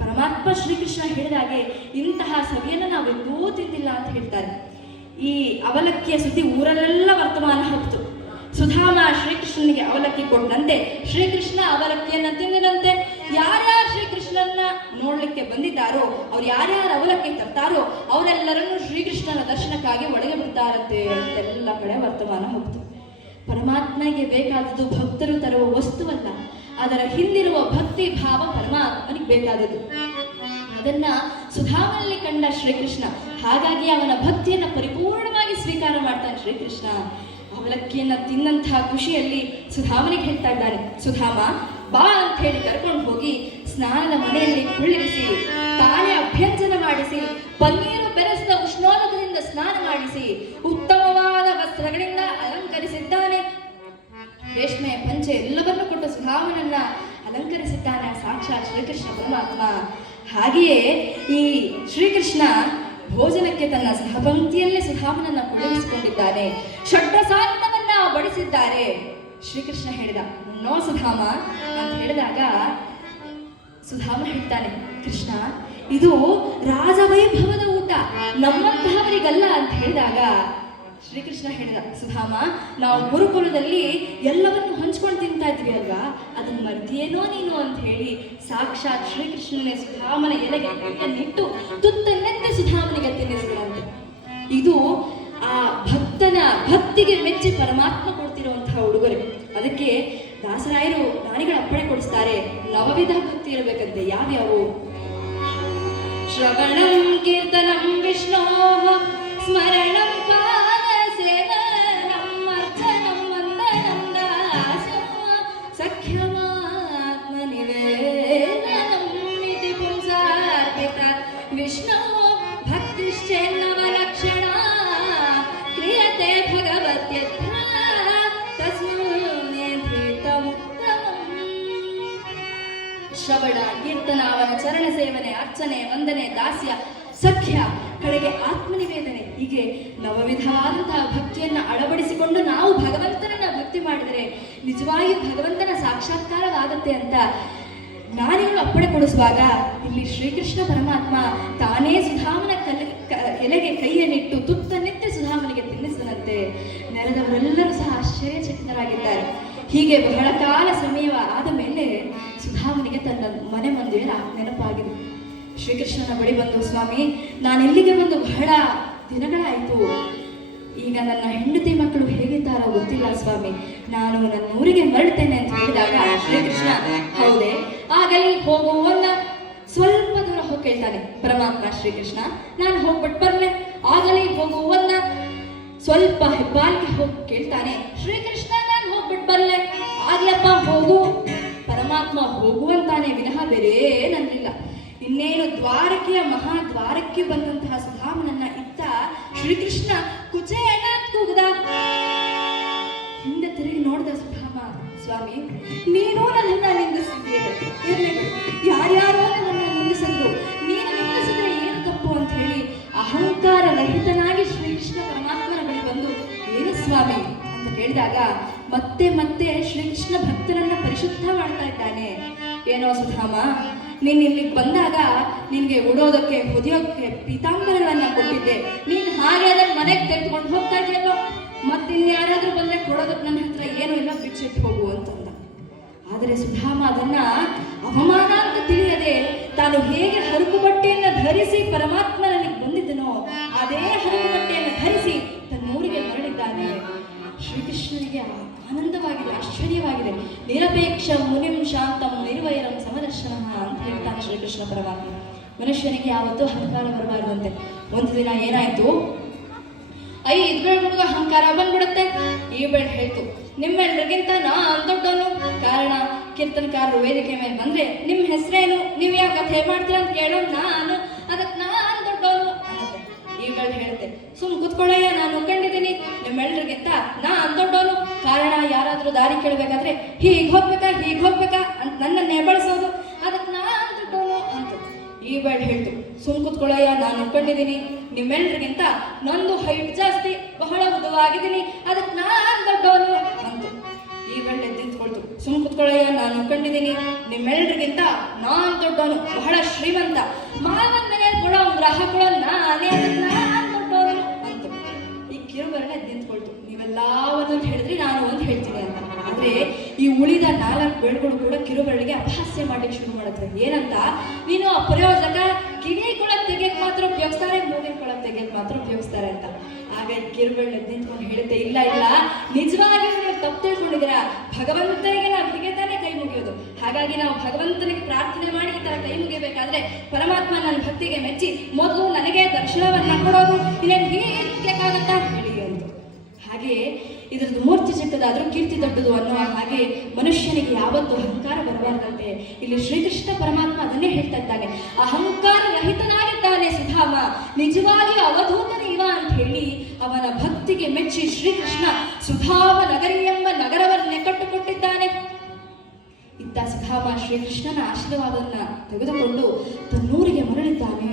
ಪರಮಾತ್ಮ ಶ್ರೀಕೃಷ್ಣ ಹೇಳಿದಾಗೆ ಇಂತಹ ಸವಿಯನ್ನು ನಾವೆಂದೂ ತಿಂದಿಲ್ಲ ಅಂತ ಹೇಳ್ತಾರೆ. ಈ ಅವಲಕ್ಕಿಯ ಸುದ್ದಿ ಊರಲ್ಲೆಲ್ಲ ವರ್ತಮಾನ ಹೋಗ್ತು. ಸುಧಾಮ ಶ್ರೀಕೃಷ್ಣನಿಗೆ ಅವಲಕ್ಕಿ ಕೊಟ್ಟಂತೆ ಶ್ರೀಕೃಷ್ಣ ಅವಲಕ್ಕಿಯನ್ನ ತಿಂದಿನಂತೆ. ಯಾರ್ಯಾರು ಶ್ರೀಕೃಷ್ಣ ಶ್ರೀಕೃಷ್ಣನ ನೋಡ್ಲಿಕ್ಕೆ ಬಂದಿದ್ದಾರೋ ಅವ್ರು ಯಾರ್ಯಾರು ಅವಲಕ್ಕೆ ತರ್ತಾರೋ ಅವರೆಲ್ಲರನ್ನು ಶ್ರೀಕೃಷ್ಣನ ದರ್ಶನಕ್ಕಾಗಿ ಒಳಗೆ ಬಿಡ್ತಾರಂತೆ ಅಂತೆಲ್ಲ ಕಡೆ ವರ್ತಮಾನ ಹೋಗ್ತು. ಪರಮಾತ್ಮನಿಗೆ ಬೇಕಾದದ್ದು ಭಕ್ತರು ತರುವ ವಸ್ತುವಲ್ಲ, ಅದರ ಹಿಂದಿರುವ ಭಕ್ತಿ ಭಾವ ಪರಮಾತ್ಮನಿಗೆ ಬೇಕಾದದ್ದು. ಅದನ್ನ ಸುಧಾಮನಲ್ಲಿ ಕಂಡ ಶ್ರೀಕೃಷ್ಣ, ಹಾಗಾಗಿ ಅವನ ಭಕ್ತಿಯನ್ನ ಪರಿಪೂರ್ಣವಾಗಿ ಸ್ವೀಕಾರ ಮಾಡ್ತಾನೆ ಶ್ರೀಕೃಷ್ಣ. ಅವಲಕ್ಕಿಯನ್ನ ತಿನ್ನಂತಹ ಖುಷಿಯಲ್ಲಿ ಸುಧಾಮನಿಗೆ ಹೇಳ್ತಾ ಇದ್ದಾನೆ, ಸುಧಾಮ ಬಾ ಅಂತ ಹೇಳಿ ಕರ್ಕೊಂಡು ಹೋಗಿ ಸ್ನಾನದ ಮನೆಯಲ್ಲಿ ಕುಳ್ಳಿರಿಸಿ, ತಾನೇ ಅಭ್ಯಂಜನ ಮಾಡಿಸಿ, ಪನ್ನೀರು ಬೆರೆಸಿದ ಉಷ್ಣೋದಕದಿಂದ ಸ್ನಾನ ಮಾಡಿಸಿ, ಉತ್ತಮವಾದ ವಸ್ತ್ರಗಳಿಂದ ಅಲಂಕರಿಸಿದ್ದಾನೆ. ರೇಷ್ಮೆಯ ಪಂಚೆ ಎಲ್ಲವನ್ನೂ ಕೊಟ್ಟು ಸುಧಾಮನನ್ನ ಅಲಂಕರಿಸಿದ್ದಾನೆ ಸಾಕ್ಷಾತ್ ಶ್ರೀಕೃಷ್ಣ ಪರಮಾತ್ಮ. ಹಾಗೆಯೇ ಈ ಶ್ರೀಕೃಷ್ಣ ಭೋಜನಕ್ಕೆ ತನ್ನ ಸಹಪಂಕ್ತಿಯಲ್ಲೇ ಸುಧಾಮನನ್ನ ಕುಳ್ಳಿರಿಸಿಕೊಂಡಿದ್ದಾನೆ. ಷಡ್ರಸಾನ್ನವನ್ನ ಬಡಿಸಿದ್ದಾರೆ. ಶ್ರೀಕೃಷ್ಣ ಹೇಳಿದ, ನೋ ಸುಧಾಮ ಅಂತ ಹೇಳಿದಾಗ ಸುಧಾಮ ಹೇಳ್ತಾನೆ, ಕೃಷ್ಣ ಇದು ರಾಜವೈಭವದ ಊಟ, ನಮ್ಮಂತಹವರಿಗಲ್ಲ ಅಂತ ಹೇಳಿದಾಗ ಶ್ರೀಕೃಷ್ಣ ಹೇಳಿದ, ಸುಧಾಮ ನಾವು ಗುರುಕುಲದಲ್ಲಿ ಎಲ್ಲವನ್ನು ಹಂಚ್ಕೊಂಡು ತಿಂತಾ ಇದ್ವಿ ಅಲ್ವಾ, ಅದನ್ನ ಮರ್ತಿಯೇನೋ ನೀನು ಅಂತ ಹೇಳಿ ಸಾಕ್ಷಾತ್ ಶ್ರೀಕೃಷ್ಣನೇ ಸುಧಾಮನ ಎಲೆಗೆ ಕೈಯನ್ನಿಟ್ಟು ತುತ್ತನ್ನೆತ್ತೆ ಸುಧಾಮನಿಗೆ ತಿನ್ನಿಸಿದಂತೆ. ಇದು ಆ ಭಕ್ತನ ಭಕ್ತಿಗೆ ಮೆಚ್ಚಿ ಪರಮಾತ್ಮ ಕೊಡ್ತಿರುವಂತಹ ಉಡುಗೊರೆ. ಅದಕ್ಕೆ ದಾಸರಾಯರು ದಾನಿಗಳ ಅಪ್ಪಣೆ ಕೊಡಿಸ್ತಾರೆ, ನವವಿಧ ಭಕ್ತಿ ಇರಬೇಕಂತೆ. ಯಾವ್ಯಾವು? ಶ್ರವಣಂ ಕೀರ್ತನಂ ವಿಷ್ಣೋ ಸ್ಮರಣಂ ಪಾದ ಸೇವನಂ ಅರ್ಚನಂ ವಂದನಂ ದಾಸ್ಯಂ ಸಖ್ಯಮಾತ್ಮ ನಿವೇದನಂ ಇತಿ ಪುಂಸಾರ್ಪಿತ ವಿಷ್ಣೋ ಭಕ್ತಿಶ್ಚೇನ್ನವ ಲಕ್ಷಣ ಕ್ರಿಯತೆ ಭಗವತ್ಯತ್ರ ಶ್ರವಣ ಕೀರ್ತನ, ಅವನ ಚರಣ ಸೇವನೆ, ಅರ್ಚನೆ, ವಂದನೆ, ದಾಸ್ಯ, ಸಖ್ಯ, ಕಡೆಗೆ ಆತ್ಮನಿವೇದನೆ, ಹೀಗೆ ನವವಿಧವಾದಂತಹ ಭಕ್ತಿಯನ್ನ ಅಳವಡಿಸಿಕೊಂಡು ನಾವು ಭಗವಂತನನ್ನ ಭಕ್ತಿ ಮಾಡಿದರೆ ನಿಜವಾಗಿಯೂ ಭಗವಂತನ ಸಾಕ್ಷಾತ್ಕಾರವಾಗುತ್ತೆ ಅಂತ ಜ್ಞಾನಿಗಳು ಅಪ್ಪಣೆ ಕೊಡಿಸುವಾಗ ಇಲ್ಲಿ ಶ್ರೀಕೃಷ್ಣ ಪರಮಾತ್ಮ ತಾನೇ ಸುಧಾಮನ ಎಲೆಗೆ ಕೈಯನ್ನಿಟ್ಟು ತುತ್ತನ್ನೆತ್ತೆ ಸುಧಾಮನಿಗೆ ತಿನ್ನಿಸಿದಂತೆ. ನೆರೆದವರೆಲ್ಲರೂ ಸಹ ಆಶ್ಚರ್ಯಚಕಿತರಾಗಿದ್ದಾರೆ. ಹೀಗೆ ಬಹಳ ಕಾಲ ಸಮಯ ಆದ ಮೇಲೆ ಸುಧಾಮನಿಗೆ ತನ್ನ ಮನೆ ಮಂದಿರ ನೆನಪಾಗಿದೆ. ಶ್ರೀಕೃಷ್ಣನ ಬಳಿ ಬಂದು, ಸ್ವಾಮಿ ನಾನು ಇಲ್ಲಿಗೆ ಬಂದು ಬಹಳ ದಿನಗಳಾಯಿತು, ಈಗ ನನ್ನ ಹೆಂಡತಿ ಮಕ್ಕಳು ಹೇಗಿದ್ದಾರೋ ಗೊತ್ತಿಲ್ಲ ಸ್ವಾಮಿ, ನಾನು ನನ್ನ ಊರಿಗೆ ಮರಳ್ತೇನೆ ಅಂತ ಹೇಳಿದಾಗ ಶ್ರೀಕೃಷ್ಣ, ಹೌದೇ ಆಗಲಿ ಹೋಗುವನ್ನ ಸ್ವಲ್ಪ ದೂರ ಹೋಗಿ ಕೇಳ್ತಾನೆ ಪರಮಾತ್ಮ ಶ್ರೀಕೃಷ್ಣ, ನಾನು ಹೋಗ್ಬಿಟ್ಟು ಬರ್ಲೆ, ಆಗಲಿ ಹೋಗುವನ್ನ ಸ್ವಲ್ಪ ಹೆಬ್ಬಾಲಿಗೆ ಹೋಗಿ ಕೇಳ್ತಾನೆ ಶ್ರೀಕೃಷ್ಣ, ನಾನು ಹೋಗ್ಬಿಟ್ಟು ಬರ್ಲೆ, ಆಗ್ಲಪ್ಪ ಹೋಗು. ಪರಮಾತ್ಮ ಹೋಗುವಂತಾನೆ ವಿನಃ ಬೇರೆ ನನ್ನಿಲ್ಲ. ಇನ್ನೇನು ದ್ವಾರಕೆಯ ಮಹಾದ್ವಾರಕ್ಕೆ ಬಂದಂತಹ ಸುಧಾಮನನ್ನ ಇತ್ತ ಶ್ರೀಕೃಷ್ಣ ಕುಚೇಣ ಕೂಗದ. ಹಿಂದೆ ತಿರುಗಿ ನೋಡಿದ ಸುಧಾಮ, ಸ್ವಾಮಿ ನೀನು ನನ್ನನ್ನ ನಿಂದಿಸಿದ್ದೀಯ, ಯಾರ್ಯಾರೋ ನನ್ನನ್ನ ನಿಂದಿಸಿದ್ರು, ನೀನು ನಿಂದಿಸಿದ್ರೆ ಏನು ತಪ್ಪು ಅಂತ ಹೇಳಿ ಅಹಂಕಾರ ರಹಿತನಾಗಿ ಶ್ರೀಕೃಷ್ಣ ಪರಮಾತ್ಮನ ಬಳಿ ಬಂದು, ಏನು ಸ್ವಾಮಿ ಅಂತ ಕೇಳಿದಾಗ ಮತ್ತೆ ಮತ್ತೆ ಶ್ರೀಕೃಷ್ಣ ಭಕ್ತರನ್ನ ಪರಿಶುದ್ಧ ಮಾಡ್ತಾ ಇದ್ದಾನೆ. ಏನೋ ಸುಧಾಮ, ನೀನ್ ಇಲ್ಲಿಗೆ ಬಂದಾಗ ನಿನ್ಗೆ ಉಡೋದಕ್ಕೆ ಹೊದಿಯೋಕ್ಕೆ ಪೀತಾಂಬರಗಳನ್ನ ಕೊಟ್ಟಿದ್ದೆ, ನೀನ್ ಹಾಗೆ ಅದನ್ನ ಮನೆಗೆ ತೆಗೆದುಕೊಂಡು ಹೋಗ್ತಾ ಇದೆಯಲ್ಲೋ, ಮತ್ತಿನ್ಯಾರಾದ್ರೂ ಬಂದ್ರೆ ಕೊಡೋದಕ್ಕೆ ನನ್ನ ಹತ್ರ ಏನೂ ಇಲ್ಲ, ಬಿಚ್ಚಿಟ್ಟು ಹೋಗು ಅಂತಂದ. ಆದರೆ ಸುಧಾಮ ಅದನ್ನ ಅವಮಾನ ಅಂತ ತಿಳಿಯದೆ ತಾನು ಹೇಗೆ ಹರಕು ಬಟ್ಟೆಯನ್ನ ಧರಿಸಿ ಪರಮಾತ್ಮನಲ್ಲಿ ಬಂದಿದ್ದನೋ ಅದೇ ಹರಕು ಬಟ್ಟೆಯನ್ನು ಧರಿಸಿ ತನ್ನೂರಿಗೆ ಮರಳಿದ್ದಾನೆ. ಶ್ರೀಕೃಷ್ಣನಿಗೆ ಆನಂದವಾಗಿದೆ, ಆಶ್ಚರ್ಯವಾಗಿದೆ. ನಿರಪೇಕ್ಷ ಮುನಿಂ ಶಾಂತಂ ನಿರ್ವೈರಂ ಸಮದರ್ಶನ ಅಂತ ಹೇಳ್ತಾನೆ ಶ್ರೀಕೃಷ್ಣ ಪರಮಾತ್ಮ. ಮನುಷ್ಯನಿಗೆ ಯಾವತ್ತೂ ಅಹಂಕಾರ ಬರಬಾರ್ದಂತೆ. ಒಂದು ದಿನ ಏನಾಯ್ತು, 5 ಬೆಳಗುಡುಗ ಅಹಂಕಾರ ಬಂದ್ಬಿಡುತ್ತೆ. ಈ ಬೆಳೆ ಹೇಳ್ತು, ನಿಮ್ಮೆಲ್ಲರಿಗಿಂತ ನಾನ್ ದೊಡ್ಡವನು. ಕಾರಣ, ಕೀರ್ತನಕಾರರು ವೇದಿಕೆ ಮೇಲೆ ಬಂದ್ರೆ ನಿಮ್ ಹೆಸರೇನು, ನೀವ್ ಯಾವ ಕಥೆ ಮಾಡ್ತೀರ ಅಂತ ಕೇಳೋ ನಾನು, ಅದಕ್ಕೆ ನಾನ್ ದೊಡ್ಡವನು ಅನ್ನತ್ತೆ. ಈ ಬೆಳೆ ಹೇಳುತ್ತೆ, ಸುಮ್ ಕುತ್ಕೊಳ್ಳಯ್ಯ, ನಾನು ಕಂಡಿದ್ದೀನಿ, ನಿಮ್ಮೆಲ್ಲರಿಗಿಂತ ನಾನ್ ದೊಡ್ಡವನು. ಕಾರಣ, ಯಾರಾದ್ರೂ ದಾರಿ ಕೇಳಬೇಕಾದ್ರೆ ಹೀಗ್ ಹೋಗ್ಬೇಕಾ ಅಂತ ನನ್ನನ್ನೇ ಬಳಸೋದು, ಅದಕ್ಕೆ ನಾನ್ ದೊಡ್ಡವನು ಅಂತ. ಈ ಬೆಳೆ ಹೇಳ್ತು, ಸುಮ್ ಕುತ್ಕೊಳ್ಳಯ್ಯ, ನಾನು ಕಂಡಿದ್ದೀನಿ, ನಿಮ್ಮೆಲ್ಲರಿಗಿಂತ ನಂದು ಹೈಟ್ ಜಾಸ್ತಿ, ಬಹಳ ಉದ್ದವಾಗಿದ್ದೀನಿ, ಅದಕ್ಕೆ ನಾನ್ ದೊಡ್ಡವನು ಅಂತ. ಈ ಬೆಳ್ಳೆ ನಿಂತ್ಕೊಳ್ತು, ಸುಮ್ ಕುತ್ಕೊಳ್ಳಯ್ಯ, ನಾನು ಕಂಡಿದ್ದೀನಿ, ನಿಮ್ಮೆಲ್ಲರಿಗಿಂತ ನಾನ್ ದೊಡ್ಡವನು, ಬಹಳ ಶ್ರೀಮಂತ, ಮಾವನ್ ಮನೆಯಲ್ಲಿ ಕೊಡೋ ಗ್ರಾಹಕಳು ನಾನೇ, ಅದಕ್ಕೆ ನಾನ್ ದೊಡ್ಡವನು ಅಂತ. ಈ ಕಿರುಬರಣ ನಿಂತ್ಕೊಳ್ತು, ನೀವೆಲ್ಲ ಒಂದೊಂದು ಹೇಳಿದ್ರಿ, ನಾನು ಒಂದು ಹೇಳ್ತೀನಿ ಅಂತ. ಆದ್ರೆ ಈ ಉಳಿದ 4 ಬೆಳ್ಗಳು ಕೂಡ ಕಿರುಬೆರಳಿಗೆ ಅಪಹಾಸ್ಯ ಮಾಡ್ಲಿಕ್ಕೆ ಶುರು ಮಾಡುತ್ತೆ. ಏನಂತ, ನೀನು ಅಪ್ರಯೋಜಕ, ಕಿವಿ ಕೊಳಕ್ ತೆಗೆಯಕ್ ಮಾತ್ರ ಉಪಯೋಗಿಸ್ತಾರೆ, ಮೂಗಿನ ಕೊಳಕ್ ತೆಗೆಯಕ್ ಮಾತ್ರ ಉಪಯೋಗಿಸ್ತಾರೆ ಅಂತ. ಆಗ ಕಿರುಬೆರಳು ನಿಂತ್ಕೊಂಡು ಹೇಳುತ್ತೆ, ಇಲ್ಲ ಇಲ್ಲ, ನಿಜವಾಗಿ ನೀವು ತಪ್ಪು ತಿಳ್ಕೊಂಡಿದ್ದೀರಾ. ಭಗವಂತನಿಗೆ ನಾವು ಹೀಗೆ ತಾನೇ ಕೈ ಮುಗಿಯೋದು. ಹಾಗಾಗಿ ನಾವು ಭಗವಂತನಿಗೆ ಪ್ರಾರ್ಥನೆ ಮಾಡಿ ಈ ತರ ಕೈ ಮುಗಿಬೇಕಾದ್ರೆ ಪರಮಾತ್ಮ ನನ್ನ ಭಕ್ತಿಗೆ ಮೆಚ್ಚಿ ಮೊದಲು ನನಗೆ ದರ್ಶನವನ್ನ ಕೊಡೋದು, ಇನ್ನೇನು ಹೀಗಾಗತ್ತಾ ಹೇಳಿ ಅಂತ. ಹಾಗೆ ಇದರದ್ದು ಮೂರ್ತಿ ಚಿಕ್ಕದಾದ್ರೂ ಕೀರ್ತಿ ದೊಡ್ಡದು ಅನ್ನುವ ಹಾಗೆ ಮನುಷ್ಯನಿಗೆ ಯಾವತ್ತೂ ಅಹಂಕಾರ ಬರಬಾರ್ದಂತೆ. ಇಲ್ಲಿ ಶ್ರೀಕೃಷ್ಣ ಪರಮಾತ್ಮ ಅದನ್ನೇ ಹೇಳ್ತಾ ಇದ್ದಾನೆ, ಅಹಂಕಾರ ರಹಿತನಾಗಿದ್ದಾನೆ ಸುಧಾಮ, ನಿಜವಾಗಿಯೂ ಅವಧೂತನೇ ಇವ ಅಂತ ಹೇಳಿ ಅವನ ಭಕ್ತಿಗೆ ಮೆಚ್ಚಿ ಶ್ರೀಕೃಷ್ಣ ಸುಧಾಮ ನಗರಿ ಎಂಬ ನಗರವನ್ನೇ ಕಟ್ಟುಕೊಟ್ಟಿದ್ದಾನೆ. ಇತ್ತ ಸುಧಾಮ ಶ್ರೀಕೃಷ್ಣನ ಆಶೀರ್ವಾದವನ್ನ ತೆಗೆದುಕೊಂಡು ತನ್ನೂರಿಗೆ ಮರಳಿದ್ದಾನೆ.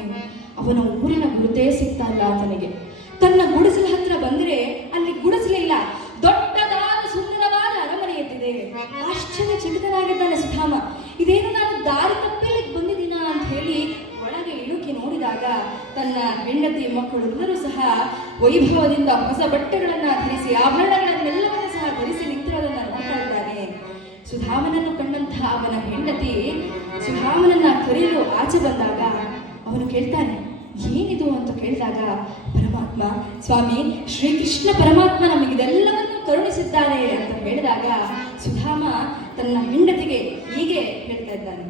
ಅವನ ಊರಿನ ಗುರುತೇ ಸಿಗ್ತಾ ಇಲ್ಲ ಆತನಿಗೆ. ತನ್ನ ಗುಡಿಸಲ ಹತ್ರ ಬಂದರೆ ಅಲ್ಲಿ ಗುಡಿಸಲಿಲ್ಲ, ದೊಡ್ಡದಾದ ಸುಂದರವಾದ ಅರಮನೆ ಎದ್ದಿದೆ. ಆಶ್ಚರ್ಯಚಕಿತನಾಗಿದ್ದಾನೆ ಸುಧಾಮ. ಇದೇನು ನಾನು ದಾರಿ ತಪ್ಪಿಲಿಕ್ಕೆ ಬಂದಿದ್ದೀನ ಅಂತ ಹೇಳಿ ಒಳಗೆ ಇಳುಕಿ ನೋಡಿದಾಗ ತನ್ನ ಹೆಂಡತಿ ಮಕ್ಕಳೆಲ್ಲರೂ ಸಹ ವೈಭವದಿಂದ ಹೊಸ ಬಟ್ಟೆಗಳನ್ನ ಧರಿಸಿ ಆಭರಣಗಳನ್ನೆಲ್ಲವನ್ನೂ ಸಹ ಧರಿಸಿ ನಿಂತಿರೋದನ್ನ ನೋಡ್ತಾ ಇದ್ದಾನೆ. ಸುಧಾಮನನ್ನು ಕಂಡಂತಹ ಅವನ ಹೆಂಡತಿ ಸುಧಾಮನನ್ನ ಕರೆಯಲು ಆಚೆ ಬಂದಾಗ ಅವನು ಕೇಳ್ತಾನೆ, ಏನಿದು ಅಂತ ಕೇಳಿದಾಗ ಪರಮಾತ್ಮ, ಸ್ವಾಮಿ ಶ್ರೀಕೃಷ್ಣ ಪರಮಾತ್ಮ ನಮಗಿದೆಲ್ಲವನ್ನು ಕರುಣಿಸಿದ್ದಾರೆ ಅಂತ ಹೇಳಿದಾಗ ಸುಧಾಮ ತನ್ನ ಹೆಂಡತಿಗೆ ಹೀಗೆ ಹೇಳ್ತಾ ಇದ್ದಾನೆ,